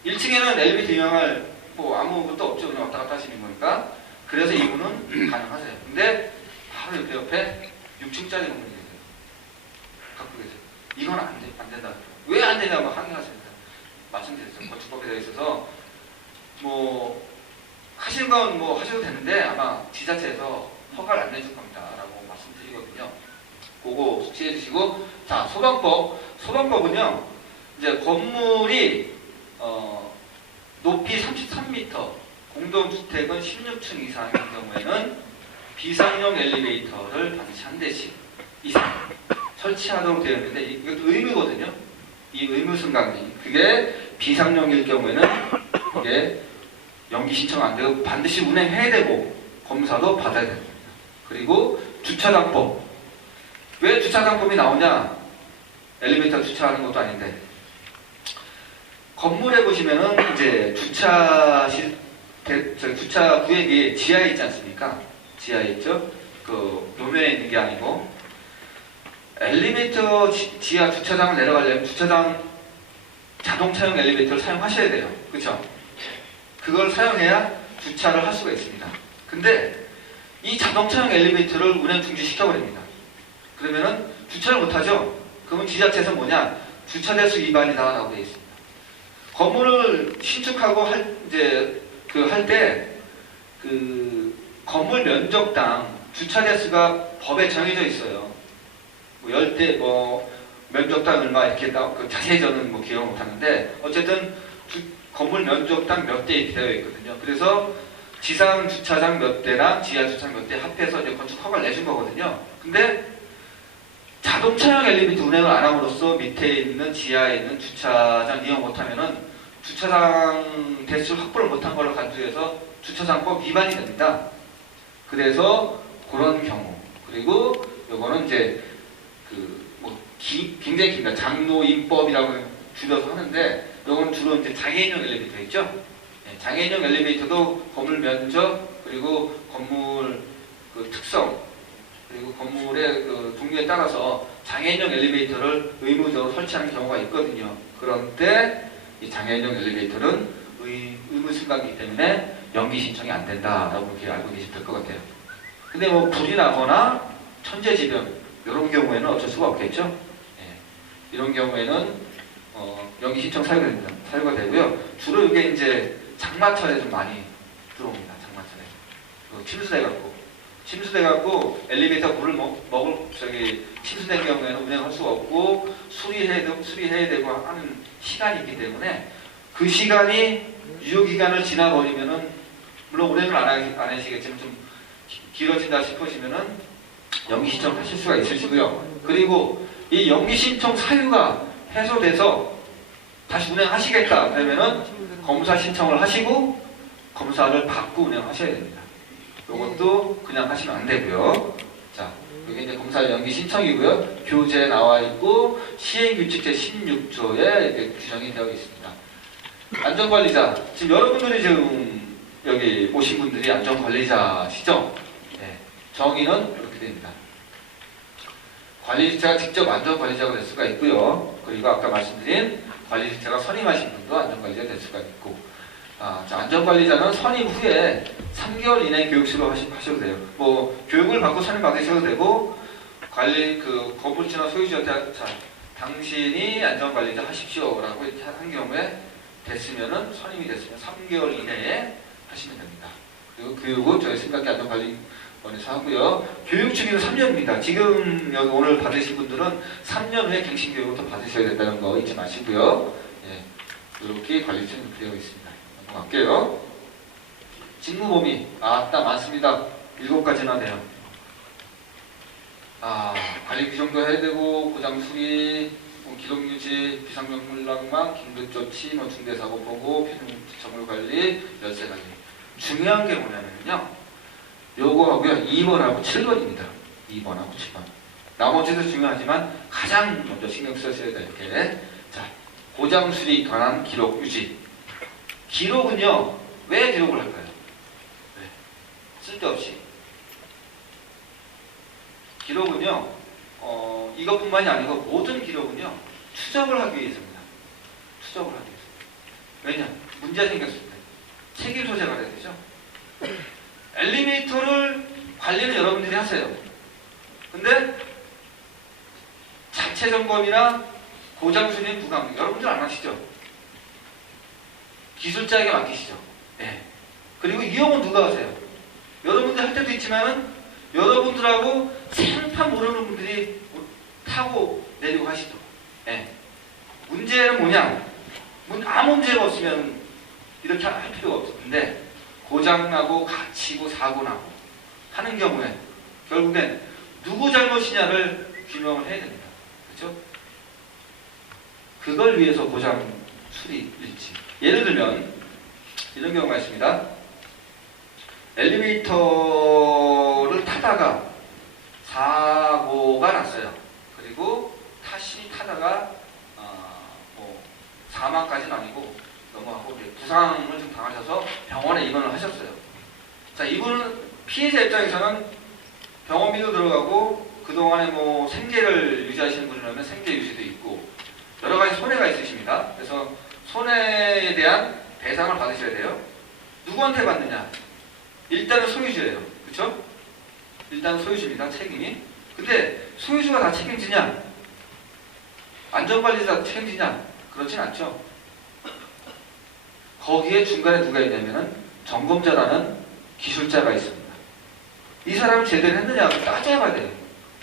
1층에는 엘리베이터 이용할 아무것도 없죠. 그냥 왔다 갔다 하시는 거니까. 그래서 이분은 가능하세요. 근데 바로 옆에 6층짜리 건물이 계세요. 갖고 계세요. 이건 안 된다. 왜 안 되냐고 항의하십니다. 말씀드렸죠. 건축법에 대해 있어서 하시는 건 하셔도 되는데 아마 지자체에서 허가를 안 내줄 겁니다. 라고 말씀드리거든요. 그거 숙지해 주시고, 자, 소방법. 소방법은요, 이제 건물이 높이 33m, 공동주택은 16층 이상인 경우에는 비상용 엘리베이터를 반드시 한 대씩 이상 설치하도록 되어 있는데, 이것도 의무거든요. 이 의무 승강기. 그게 비상용일 경우에는 이게 연기 신청 안 되고 반드시 운행해야 되고 검사도 받아야 됩니다. 그리고 주차장법. 왜 주차장법이 나오냐? 엘리베이터 주차하는 것도 아닌데. 건물에 보시면은 이제 주차 구역이 지하에 있지 않습니까? 지하에 있죠? 그 도면에 있는 게 아니고. 엘리베이터 지하 주차장을 내려가려면 주차장 자동차용 엘리베이터를 사용하셔야 돼요. 그렇죠? 그걸 사용해야 주차를 할 수가 있습니다. 근데 이 자동차용 엘리베이터를 운행 중지시켜버립니다. 그러면은 주차를 못하죠? 그러면 지자체에서 주차대수 위반이다 라고 되어 있습니다. 건물을 신축하고 할 때 건물 면적당 주차대수가 법에 정해져 있어요. 열대 면적당 얼마 이렇게 자세히 저는 기억을 못하는데 어쨌든 건물 면적당 몇 대 이렇게 되어 있거든요. 그래서 지상 주차장 몇 대랑 지하 주차장 몇 대 합해서 이제 건축 허가를 내준 거거든요. 근데 자동차용 엘리베이터 운행을 안 함으로써 밑에 있는 지하에 있는 주차장 이용 못하면은 주차장 대수를 확보를 못한 걸로 간주해서 주차장법 위반이 됩니다. 그래서 그런 경우. 그리고 요거는 이제 굉장히 깁니다. 장로임법이라고 줄여서 하는데 요건 주로 이제 장애인용 엘리베이터 있죠? 네, 장애인용 엘리베이터도 건물 면적 그리고 건물 그 특성 그리고 건물의 그 종류에 따라서 장애인용 엘리베이터를 의무적으로 설치하는 경우가 있거든요. 그런데 이 장애인용 엘리베이터는 의무 승강이기 때문에 연기 신청이 안 된다라고 이렇게 알고 계시면 될 것 같아요. 근데 뭐 불이 나거나 천재지변 이런 경우에는 어쩔 수가 없겠죠. 예, 이런 경우에는 연기 신청 사유가 되고요. 주로 이게 이제 장마철에 좀 많이 들어옵니다. 장마철에 침수돼갖고 엘리베이터 물을 침수된 경우에는 운행할 수가 없고 수리해야 되고 하는 시간이 있기 때문에 그 시간이 유효기간을 지나버리면은 물론 운행을 안 하시겠지만 좀 길어진다 싶으시면은 연기 신청하실 수가 있으시고요. 그리고 이 연기 신청 사유가 해소돼서 다시 운행하시겠다 그러면은 검사 신청을 하시고 검사를 받고 운행하셔야 됩니다. 이것도 그냥 하시면 안 되고요. 자, 여기 이제 검사 연기 신청이고요. 교재에 나와 있고 시행규칙 제16조에 이렇게 규정이 되어 있습니다. 안전관리자, 지금 여러분들이 지금 여기 오신 분들이 안전관리자시죠? 네, 정의는 이렇게 됩니다. 관리자가 직접 안전관리자가 될 수가 있고요. 그리고 아까 말씀드린 관리자가 선임하신 분도 안전관리자가 될 수가 있고, 자, 안전관리자는 선임 후에 3개월 이내 교육시로 하셔도 돼요. 뭐 교육을 받고 선임 받으셔도 되고, 건물주나 소유주한테 자, 당신이 안전관리자 하십시오라고 이렇게 한 경우에 선임이 됐으면 3개월 이내에 하시면 됩니다. 그리고 교육은 저희 생각의 안전관리원에서 하고요. 교육 주기는 3년입니다. 지금 여기 오늘 받으신 분들은 3년 후에 갱신교육을 또 받으셔야 된다는 거 잊지 마시고요. 예, 이렇게 관리처는 되어 있습니다. 넘어갈게요. 직무범위, 딱 많습니다. 7가지나 돼요. 관리 규정도 해야 되고, 고장 수리, 기록 유지, 비상명물낭망, 긴급조치, 중대사고 보고, 피해물 관리, 열쇠 관리. 중요한 게 뭐냐면요. 요거하고요, 2번하고 7번입니다. 2번하고 7번. 나머지도 중요하지만 가장 먼저 신경 쓰셔야 될 게, 자, 고장 수리 관한 기록 유지. 기록은요, 왜 기록을 할까요? 왜? 쓸데없이. 기록은요, 이것뿐만이 아니고 모든 기록은요, 추적을 하기 위해서입니다. 추적을 하기 위해서. 왜냐? 문제가 생겼을 때 책임 소재가 돼야 되죠. 엘리베이터를 관리는 여러분들이 하세요. 근데 자체 점검이나 고장 수리는 누가 합니까? 여러분들 안 하시죠? 기술자에게 맡기시죠. 네. 그리고 이용은 누가 하세요? 여러분들 할 때도 있지만은 여러분들하고 생판 모르는 분들이 타고 내리고 하시죠. 네. 문제는 뭐냐? 아무 문제가 없으면 이렇게 할 필요가 없었는데 고장나고 갇히고 사고나고 하는 경우에 결국엔 누구 잘못이냐를 규명을 해야 됩니다. 그렇죠? 그걸 위해서 고장 수리 일지. 예를 들면 이런 경우가 있습니다. 엘리베이터를 타다가 사고가 났어요. 그리고 타다가 사망까지는 아니고 넘어가고 부상을 좀 당하셔서 병원에 입원을 하셨어요. 자, 이분은 피해자 입장에서는 병원비도 들어가고 그동안에 뭐 생계를 유지하시는 분이라면 생계 유지도 있고 여러 가지 손해가 있으십니다. 그래서 손해에 대한 배상을 받으셔야 돼요. 누구한테 받느냐? 일단은 소유주예요. 그렇죠? 일단 소유주입니다. 책임이. 근데 소유주가 다 책임지냐? 안전관리자 책임지냐? 그렇진 않죠. 거기에 중간에 누가 있냐면은 점검자라는 기술자가 있습니다. 이 사람이 제대로 했느냐고 따져봐야 돼요.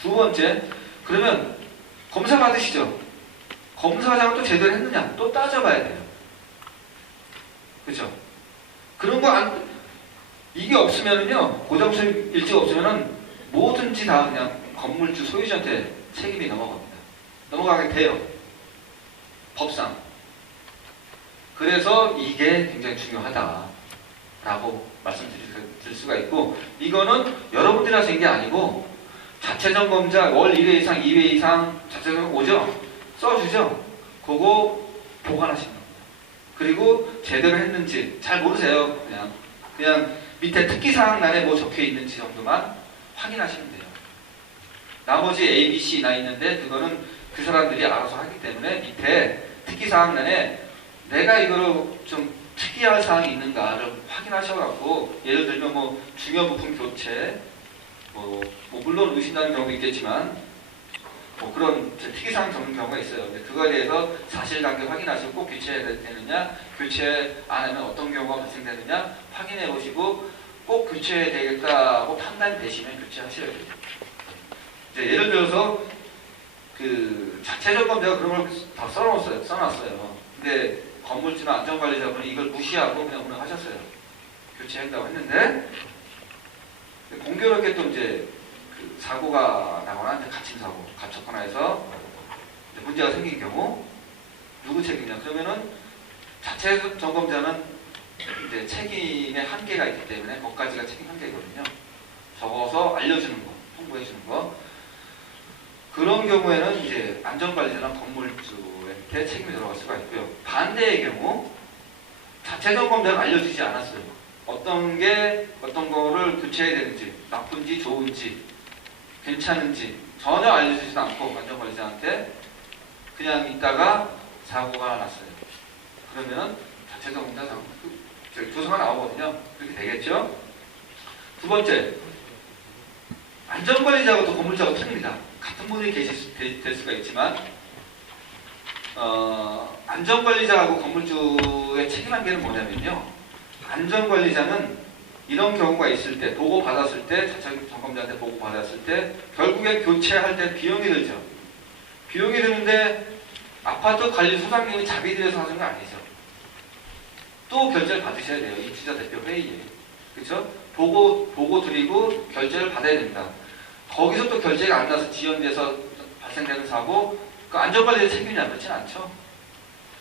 두 번째, 그러면 검사 받으시죠. 검사자가 또 제대로 했느냐 또 따져봐야 돼요. 그렇죠? 그런 거 이게 없으면은요, 고정수입 일지가 없으면은 뭐든지 다 그냥 건물주 소유자한테 책임이 넘어가게 돼요. 법상. 그래서 이게 굉장히 중요하다라고 말씀드릴 수가 있고, 이거는 여러분들이 하시는 게 아니고 자체점검자 월 1회 이상, 2회 이상 자체점검 오죠? 써주죠? 그거 보관하시는 겁니다. 그리고 제대로 했는지 잘 모르세요. 그냥 밑에 특기사항란에 뭐 적혀 있는지 정도만 확인하시면 돼요. 나머지 A, B, C 나 있는데 그거는 그 사람들이 알아서 하기 때문에 밑에 특기사항란에 내가 이거로 좀 특이할 사항이 있는가를 확인하셔갖고, 예를 들면 뭐 중요 부품 교체, 뭐 물론 의심나는 경우도 있겠지만 뭐 그런 특이사항 적는 경우가 있어요. 근데 그거에 대해서 사실관계 확인하시고 꼭 교체해야 되느냐, 교체 안 하면 어떤 경우가 발생되느냐 확인해 보시고 꼭 교체해야 되겠다고 판단이 되시면 교체하셔야 돼요. 이제 예를 들어서 그 자체 점검제가 그런 걸 다 써놨어요. 근데 건물주나 안전관리자분이 이걸 무시하고 그냥 운영하셨어요. 교체한다고 했는데 공교롭게 또 이제 그 사고가 나거나 이제 갇힌 사고, 갇혔거나 해서 이제 문제가 생긴 경우 누구 책임이냐? 그러면은 자체 점검자는 이제 책임의 한계가 있기 때문에 거기까지가 책임 한계거든요. 적어서 알려주는 거, 통보해주는 거. 그런 경우에는 이제 안전관리자나 건물주한테 책임이 들어갈 수가 있고요. 반대의 경우 자체 점검자는 알려주지 않았어요. 어떤 거를 교체해야 되는지, 나쁜지 좋은지, 괜찮은지 전혀 알려주지도 않고 안전관리자한테 그냥 있다가 사고가 났어요. 그러면 자체 점검자 조서가 나오거든요. 그렇게 되겠죠? 두 번째, 안전관리자하고 또 건물주하고 틀립니다. 같은 분이 될 수가 있지만 안전관리자하고 건물주의 책임 한계는 뭐냐면요. 안전관리자는 이런 경우가 있을 때, 보고받았을 때, 자체 점검자한테 보고받았을 때 결국에 교체할 때 비용이 들죠. 비용이 드는데 아파트 관리 소장님이 자비들여서 하는 거 아니죠. 또 결제를 받으셔야 돼요. 입주자 대표 회의에. 그렇죠? 보고 드리고 결제를 받아야 됩니다. 거기서 또 결제가 안 나서 지연돼서 발생되는 사고, 그 안전관리의 책임이냐? 그렇진 않죠.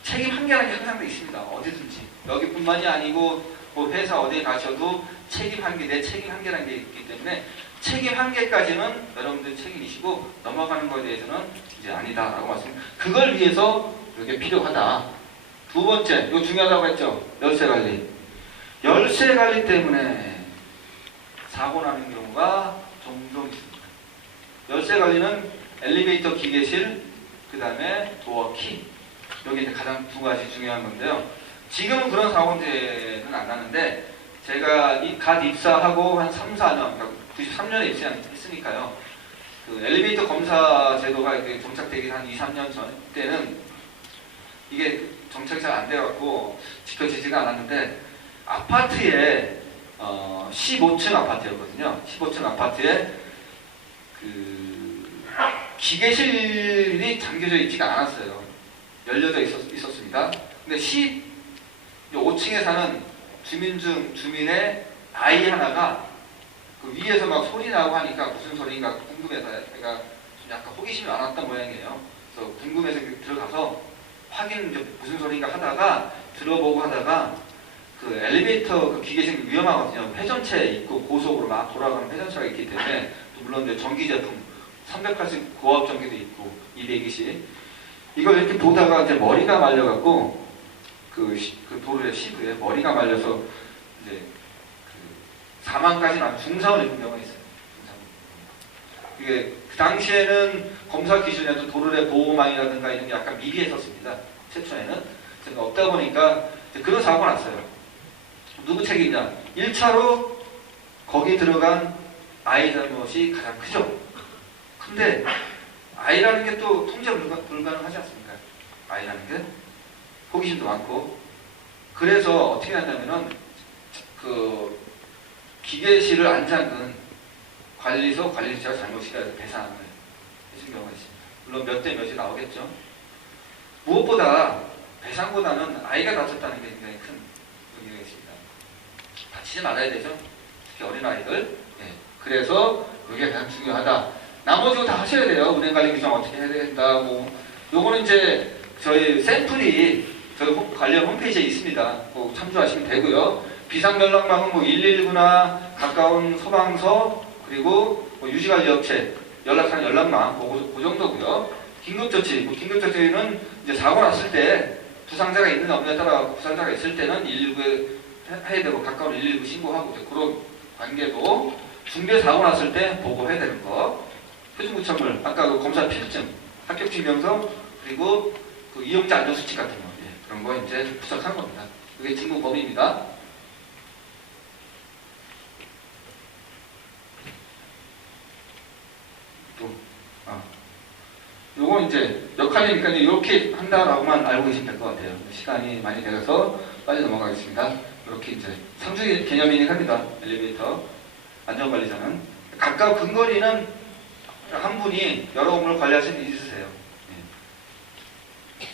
책임 한계라는 게 항상 있습니다. 어디든지. 여기뿐만이 아니고 뭐 회사 어디에 가셔도 책임 한계, 내 책임 한계라는 게 있기 때문에 책임 한계까지는 여러분들이 책임이시고 넘어가는 거에 대해서는 이제 아니다라고 말씀드립니다. 그걸 위해서 이게 필요하다. 두 번째, 이거 중요하다고 했죠. 열쇠 관리. 열쇠 관리 때문에 사고 나는 경우가 종종 있습니다. 열쇠 관리는 엘리베이터 기계실, 그 다음에 도어 키. 여기 이제 가장 두 가지 중요한 건데요. 지금은 그런 사고는 안 나는데, 제가 갓 입사하고 한 3, 4년, 그러니까 93년에 입사했으니까요. 그 엘리베이터 검사 제도가 이렇게 정착되기 한 2, 3년 전 때는 이게 정착이 잘 안 돼갖고 지켜지지가 않았는데, 아파트에 15층 아파트였거든요. 15층 아파트에 그 기계실이 잠겨져 있지가 않았어요. 열려져 있었습니다. 근데 15층에 사는 주민의 아이 하나가 그 위에서 막 소리 나고 하니까 무슨 소리인가 궁금해서 제가 좀 약간 호기심이 많았던 모양이에요. 그래서 궁금해서 들어가서 확인 이제 무슨 소리인가 하다가 들어보고 하다가 그 엘리베이터 그 기계식 위험하거든요. 회전체 있고 고속으로 막 돌아가는 회전체가 있기 때문에, 또 물론 이제 전기 제품 380 고압 전기도 있고 220 이걸 이렇게 보다가 이제 머리가 말려갖고 그 도로의 시부에 머리가 말려서 이제 그 사망까지 난 중상을 입은 경우가 있어요. 이게 그 당시에는 검사 기준에도 도로의 보호망이라든가 이런 게 약간 미비했었습니다. 최초에는. 그래서 없다 보니까 그런 사고가 났어요. 누구 책임이냐? 1차로 거기 들어간 아이 잘못이 가장 크죠. 근데 아이라는 게 또 통제 불가능하지 않습니까? 아이라는 게 호기심도 많고. 그래서 어떻게 하냐면은 그 기계실을 안 잠근 관리자가 잘못이라 해서 배상을 해준 경우가 있습니다. 물론 몇 대 몇이 나오겠죠. 무엇보다 배상보다는 아이가 다쳤다는 게 굉장히 큰 의미가 있습니다. 다치지 말아야 되죠. 특히 어린아이들. 예. 그래서 이게 가장 중요하다. 나머지도 다 하셔야 돼요. 운행 관리 규정 어떻게 해야 된다. 요거는 이제 저희 샘플이 저희 관련 홈페이지에 있습니다. 참조하시면 되고요. 비상연락망은 119나 가까운 소방서, 그리고 유지관리업체 연락하는 연락망, 그 정도고요. 긴급조치, 긴급조치는 이제 사고 났을 때 부상자가 있는 없느냐에 따라 부상자가 있을 때는 119에 해야 되고 가까운 119 신고하고 그런 관계도 중대 사고 났을 때 보고해야 되는 거. 표준구청물 아까 그 검사 필증, 합격 증명서 그리고 그 이용자 안전수칙 같은 거 그런 거 이제 부착하는 겁니다. 그게 직무 범위입니다. 또 요건 이제 역할이니까 이렇게 한다라고만 알고 계시면 될 것 같아요. 시간이 많이 되어서 빨리 넘어가겠습니다. 이렇게 이제 상주 개념이긴 합니다. 엘리베이터 안전관리자는 가까운 근거리는 한 분이 여러 업무를 관리하시는 분이 있으세요.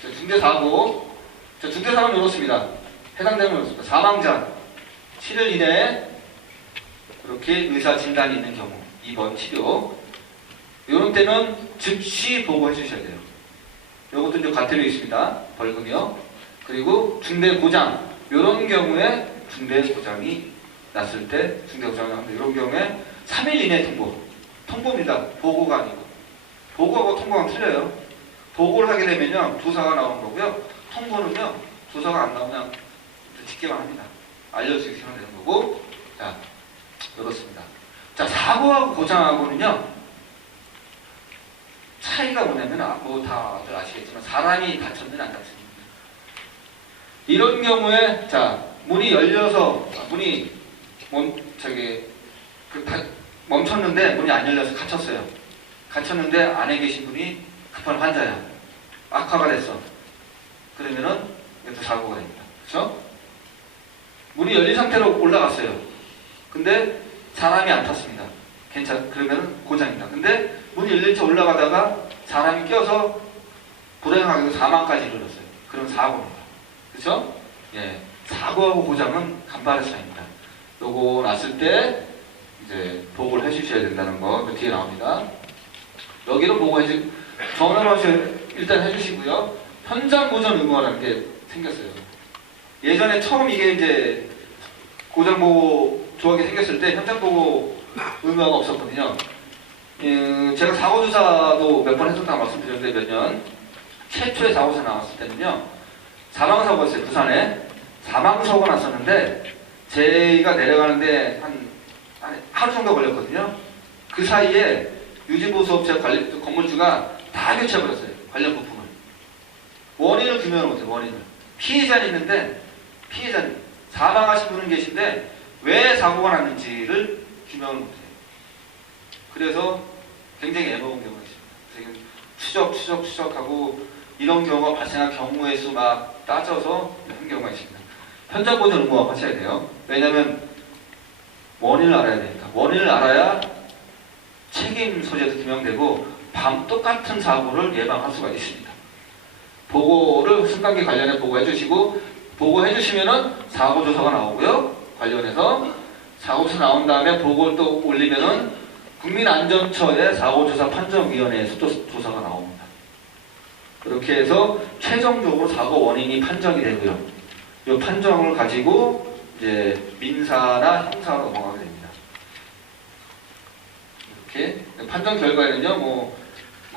네. 중대사고, 중대사고는 이렇습니다. 해당되는 이렇습니다. 사망자 7일 이내에 그렇게 의사 진단이 있는 경우 2번 치료 이런 때는 즉시 보고해 주셔야 돼요. 이것도 이제 과태료 있습니다. 벌금이요. 그리고 중대 고장 이런 경우에 중대 고장이 났을 때 중대 고장이 나는데 이런 경우에 3일 이내 통보입니다. 보고가 아니고 보고하고 통보가 틀려요. 보고를 하게 되면요 조사가 나오는 거고요. 통보는요 조사가 안 나오면 직계만 합니다. 알려주시면 되는 거고. 자 이렇습니다. 자 사고하고 고장하고는요 차이가 뭐냐면 뭐 다들 아시겠지만 사람이 다쳤는 안 다쳤는 이런 경우에 자 문이 열려서 문이 멈췄는데 문이 안 열려서 갇혔어요. 갇혔는데 안에 계신 분이 급한 환자야. 악화가 됐어. 그러면은 이것도 사고가 됩니다. 그렇죠? 문이 열린 상태로 올라갔어요. 근데 사람이 안 탔습니다. 그러면은 고장입니다. 근데 문이 열린 채 올라가다가 사람이 껴서 불행하게도 사망까지 이르렀어요. 그런 사고입니다. 그렇죠? 예, 사고하고 고장은 간발의 차이입니다. 요거 났을 때 이제 보고를 해주셔야 된다는 거 뒤에 나옵니다. 여기로 전화로 하셔야 일단 해주시고요. 현장 보전 의무화라는 게 생겼어요. 예전에 처음 이게 이제 고장 보고 조항이 생겼을 때 현장 보고 의무화가 없었거든요. 제가 사고조사도 몇 번 했었다고 말씀드렸는데 몇 년 최초의 사고조사 나왔을 때는요 사망사고였어요. 부산에 사망사고 났었는데 제가 내려가는데 한 하루 정도 걸렸거든요. 그 사이에 유지보수업체 건물주가 다 교체해버렸어요. 관련 부품을. 원인을 규명을 못해요. 원인을. 피해자는 있는데 피해자는 사망하신 분은 계신데 왜 사고가 났는지를 규명을 못해요. 그래서 굉장히 애먹은 경우가 있습니다. 지금 추적하고 이런 경우가 발생한 경우의 수 막 따져서 한 경우가 있습니다. 현장 보전 의무화 하셔야 돼요. 왜냐하면 원인을 알아야 되니까. 원인을 알아야 책임 소재도 규명되고 똑같은 사고를 예방할 수가 있습니다. 보고를 승강기 관련해 보고해 주시고 보고해 주시면은 사고조사가 나오고요. 관련해서 사고조사 나온 다음에 보고를 또 올리면은 국민안전처의 사고조사 판정위원회에서 또 조사가 나옵니다. 그렇게 해서 최종적으로 사고 원인이 판정이 되고요. 이 판정을 가지고 이제 민사나 형사로 넘어가게 됩니다. 이렇게 판정 결과에는요, 뭐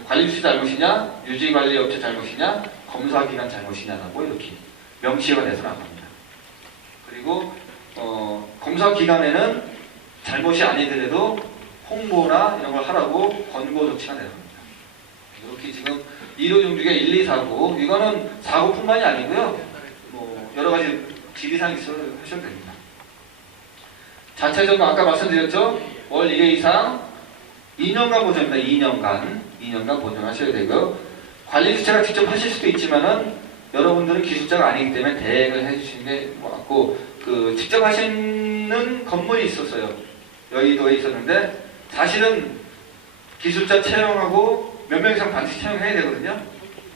관리주체 잘못이냐, 유지관리업체 잘못이냐, 검사기관 잘못이냐라고 이렇게 명시가 돼서 나갑니다. 그리고 검사기관에는 잘못이 아니더라도 홍보나 이런 걸 하라고 권고 조치가 내려갑니다. 이렇게 지금 일호용주가 1, 2, 4고 이거는 사고뿐만이 아니고요. 뭐 여러 가지 지리상이 있어서 하셔도 됩니다. 자체적으로 아까 말씀드렸죠. 월 1회 이상 2년간 보존입니다. 2년간 보존하셔야 되고요. 관리주체가 직접 하실 수도 있지만은 여러분들은 기술자가 아니기 때문에 대행을 해주시는 게 맞고 직접 하시는 건물이 있었어요. 여의도에 있었는데 사실은 기술자 채용하고 몇 명 이상 반드시 채용해야 되거든요.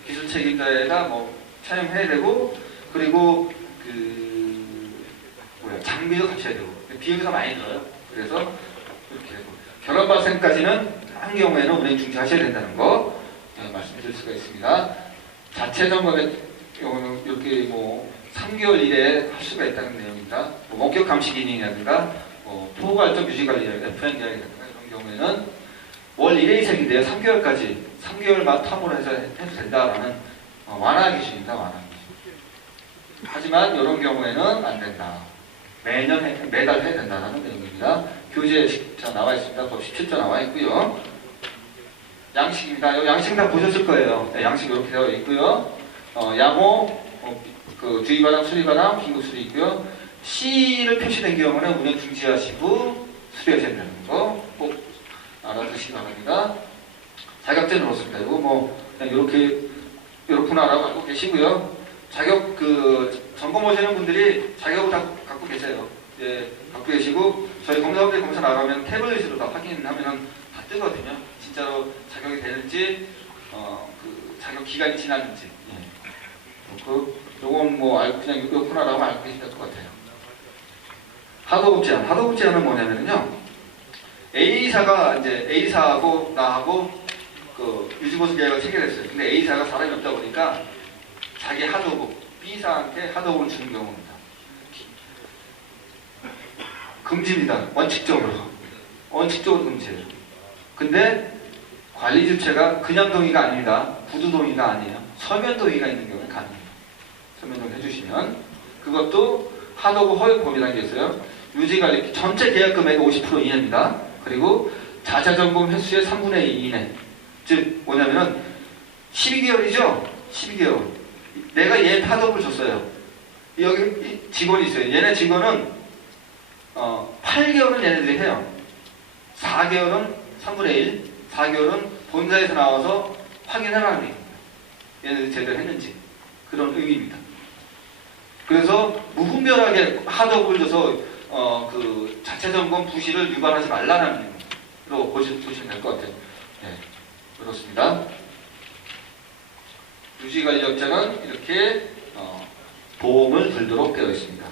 기술 책임자에다 뭐 채용해야 되고 그리고 장비도 갖춰야 되고 비용이 많이 들어요. 그래서 이렇게 되고 결함 발생까지는 한 경우에는 운행 중지하셔야 된다는 거 말씀드릴 수가 있습니다. 자체 점검의 경우는 이렇게 뭐 3개월 이내에 할 수가 있다는 내용입니다. 뭐 원격 감시 기능이라든가 포괄적 유지관리 FN이라든가 이런 경우에는 월 1회 이상인데요. 3개월까지 3개월만 텀으로 해도 된다라는 완화 기준입니다. 완화 기준. 하지만 이런 경우에는 안 된다. 매달 해야 된다는 내용입니다. 교재에 나와 있습니다. 법 17조 나와 있고요. 양식입니다. 이 양식 다 보셨을 거예요. 네, 양식 이렇게 되어 있고요. 야모, 그 주의바람, 수리바람, 긴급수리 있고요. C를 표시된 경우는 운행 중지하시고 수리하셔야 되는 거 꼭 알아두시기 바랍니다. 자격증은 그렇습니다. 이거 뭐 그냥 이렇구나라고 알고 계시고요. 자격 점검 오시는 분들이 자격을 다 갖고 계세요. 예, 갖고 계시고 저희 검사분들이 검사 나가면 태블릿으로 다 확인하면은 다 뜨거든요. 진짜로 자격이 되는지 그 자격 기간이 지났는지. 예. 요건 뭐 알고 그냥 이렇구나라고 알고 계시면 될 것 같아요. 하도급 제한. 하도급 제한은 뭐냐면요. A사가 이제 A사하고 나하고 그 유지보수 계약을 체결했어요. 근데 A사가 사람이 없다 보니까 자기 하도급 B사한테 하도급을 주는 경우입니다. 금지입니다. 원칙적으로 금지예요. 근데 관리 주체가 그냥 동의가 아닙니다. 구두 동의가 아니에요. 서면 동의가 있는 경우는 가능해요. 서면 동의 해주시면 그것도 하도급 허용 범위라는 게 있어요. 유지관리 전체 계약 금액의 50% 이내입니다. 그리고 자차 점검 횟수의 3분의 2 이내. 즉 뭐냐면은 12개월이죠. 12개월. 내가 얘 하도급을 줬어요. 여기 직원이 있어요. 얘네 직원은 8개월은 얘네들이 해요. 4개월은 3분의 1, 4개월은 본사에서 나와서 확인하라는 얘기입니다. 얘네들이 제대로 했는지. 그런 의미입니다. 그래서 무분별하게 하도급을 줘서 그 자체 점검 부실을 유발하지 말라는 의미로 보시면 될 것 같아요. 네, 그렇습니다. 유지관리업자는 이렇게 보험을 들도록 되어 있습니다.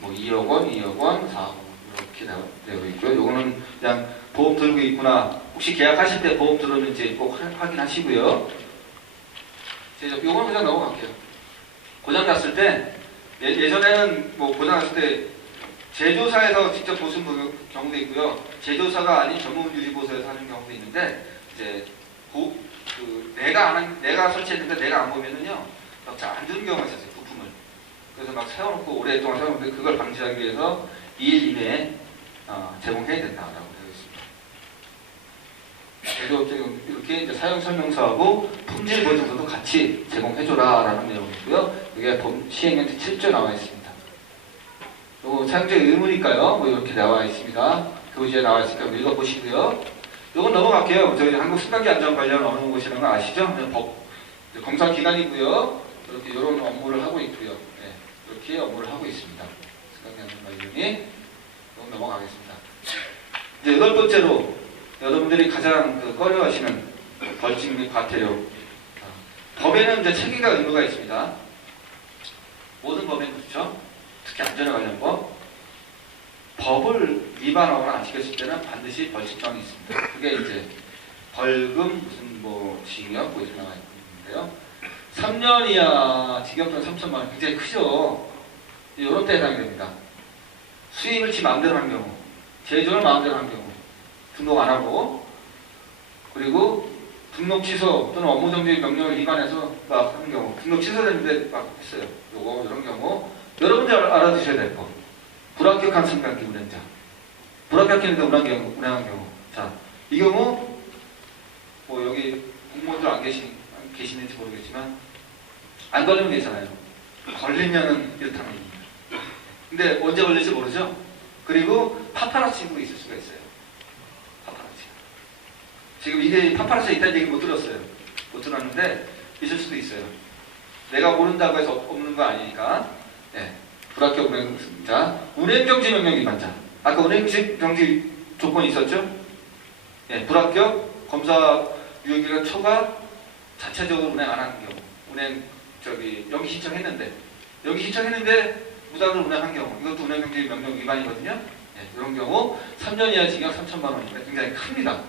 뭐 2억 원, 2억 원, 4억 원 이렇게 되어 있고요. 요거는 그냥 보험 들고 있구나. 혹시 계약하실 때 보험 들었는지 꼭 확인하시고요. 요거는 그냥 넘어갈게요. 고장 났을 때 예전에는 뭐 고장 났을 때 제조사에서 직접 보신 경우도 있고요. 제조사가 아닌 전문 유지보수에서 하는 경우도 있는데 이제 내가 설치했는데 내가 안 보면은요 막 잘 안 주는 경우가 있었어요. 부품을. 그래서 막 세워놓고 오랫동안 세워놓는데 그걸 방지하기 위해서 2일 이내에 제공해야 된다라고 되어 있습니다. 제조업체 이렇게 이제 사용 설명서하고 품질 보증서도 같이 제공해줘라라는 내용이고요. 이게 시행령 7조 나와 있습니다. 요거 사용자 의무니까요. 뭐 이렇게 나와 있습니다. 교재에 나와 있으니까 읽어보시고요. 요건 넘어갈게요. 저희 한국승강기안전관련 업무 보시는 거 아시죠? 공사기관이고요. 이렇게 이런 업무를 하고 있고요. 네, 이렇게 업무를 하고 있습니다. 승강기안전관련이 넘어가겠습니다. 이제 8번째로 여러분들이 가장 꺼려하시는 벌칙 및 과태료. 법에는 이제 체계가 의무가 있습니다. 모든 법에는 그렇죠. 특히 안전에 관련 법. 법을 위반하거나 안 지켰을 때는 반드시 벌칙정이 있습니다. 그게 이제 벌금, 무슨 뭐 징역 뭐 이렇게 나와 있는데요. 3년 이하 징역 또는 3천만 원 굉장히 크죠. 이런 때 해당이 됩니다. 수입을 지 마음대로 한 경우, 제조를 마음대로 한 경우, 등록 안 하고, 그리고 등록 취소 또는 업무정지 명령을 위반해서 막 하는 경우, 등록 취소됐는데 막 했어요. 이런 경우 여러분들 알아두셔야 될 거. 불합격한 승강기 운행자. 불합격했는데 운행한 경우. 자, 이 경우 뭐 여기 공무원들 안 계시는지 모르겠지만 안 걸리면 되잖아요. 걸리면은 이렇다는 얘기입니다. 근데 언제 걸릴지 모르죠. 그리고 파파라치도 있을 수가 있어요. 파파라치. 지금 이게 파파라치 있다는 얘기 못 들었어요. 못 들었는데 있을 수도 있어요. 내가 모른다고 해서 없는 거 아니니까. 네. 불합격 운행자, 운행정지 명령 위반자. 아까 운행정지 조건이 있었죠? 네, 불합격, 검사 유효기간 초과, 자체적으로 운행 안 하는 경우. 연기 신청했는데 무단으로 운행한 경우. 이것도 운행정지 명령 위반이거든요? 네, 이런 경우 3년 이하 징역 3천만 원입니다. 굉장히 큽니다.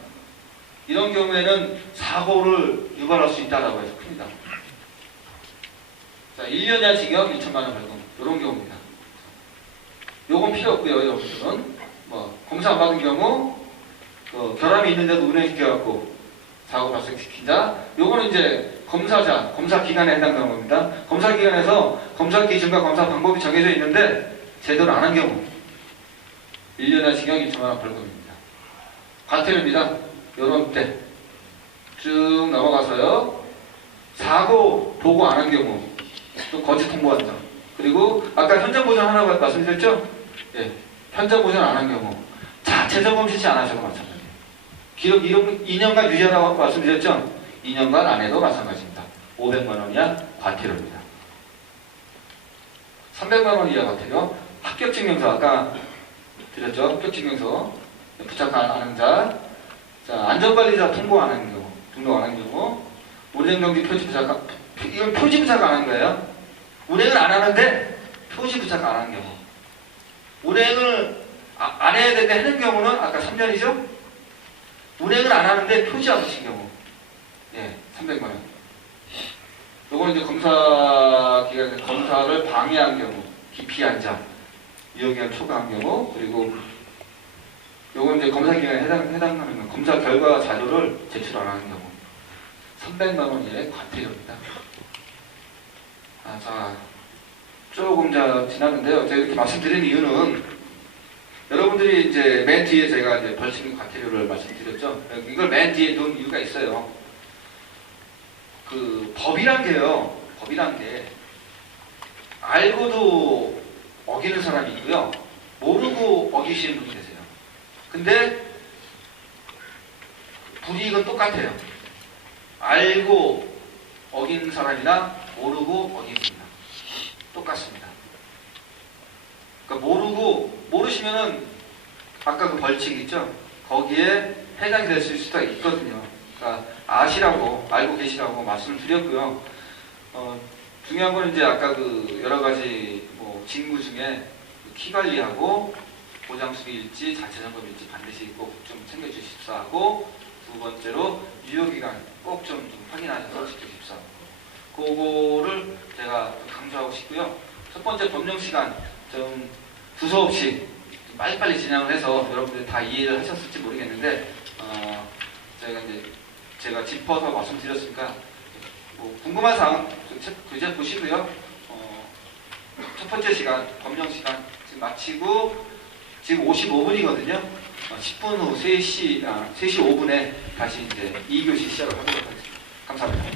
이런 경우에는 사고를 유발할 수 있다라고 해서 큽니다. 자, 1년 이하 징역 1천만 원 벌금. 이런 경우입니다. 요건 필요 없고요, 여러분들은. 뭐, 검사 안 받은 경우, 결함이 있는데도 운행시켜갖고 사고 발생시킨다. 요거는 이제 검사자, 검사 기간에 해당되는 겁니다. 검사 기간에서 검사 기준과 검사 방법이 정해져 있는데 제대로 안 한 경우 1년에 징역 2천만 원 벌금입니다. 과태료입니다. 요런 때 쭉 넘어가서요. 사고 보고 안 한 경우 또 거짓 통보한다. 그리고 아까 현장 보전 하나 말씀드렸죠? 예, 현장 보전 안 한 경우 자체 점검 실시 안 하셔도 마찬가지예요. 기록 2년간 유지하라고 말씀드렸죠? 2년간 안 해도 마찬가지입니다. 500만 원 이하 과태료입니다. 300만 원 이하 과태료. 합격증명서 아까 드렸죠? 합격증명서 부착 안 하는 자. 자, 안전관리자 통보 안 하는 경우, 등록 안 하는 경우, 운행경비 표지 부착, 이건 표지 부착 안 하는 거예요. 운행을 안 하는데 표지 부착 안 하는 경우. 운행을 안 해야 되는데 하는 경우는 아까 3년이죠? 운행을 안 하는데 표지 안 붙인 경우. 예, 300만 원. 요거는 이제 검사 기간에 검사를 방해한 경우, 기피한 자, 유효기간 초과한 경우, 그리고 요건 이제 검사 기간에 해당하는 건 검사 결과 자료를 제출 안 하는 경우 300만 원 이하의 과태료입니다. 자, 조금 지났는데요. 제가 이렇게 말씀드린 이유는 여러분들이 이제 맨 뒤에 제가 이제 벌칙 과태료를 말씀드렸죠. 이걸 맨 뒤에 놓은 이유가 있어요. 그 법이란 게요. 법이란 게 알고도 어기는 사람이 있고요. 모르고 어기시는 분이 계세요. 근데 불이익은 똑같아요. 알고 어긴 사람이나 모르고 어긴 사람 똑같습니다. 그러니까 모르시면은 아까 그 벌칙 있죠? 거기에 해당이 될 수도 있거든요. 그러니까 아시라고 알고 계시라고 말씀을 드렸고요. 중요한 건 이제 아까 그 여러 가지 뭐 직무 중에 키 관리하고 보장수리일지 자체점검일지 반드시 꼭 좀 챙겨주십사 하고, 두 번째로 유효기간 꼭 좀 확인하셔서 지켜주십사. 그거를 제가 강조하고 싶고요. 첫 번째 법령시간 좀 두서없이 빨리빨리 진행을 해서 여러분들이 다 이해를 하셨을지 모르겠는데 제가 짚어서 말씀드렸으니까 뭐 궁금한 사항 그제 보시고요. 첫 번째 시간 법령시간 지금 마치고 지금 55분이거든요. 10분 후 3시 5분에 다시 이제 2교시 시작을 하도록 하겠습니다. 감사합니다.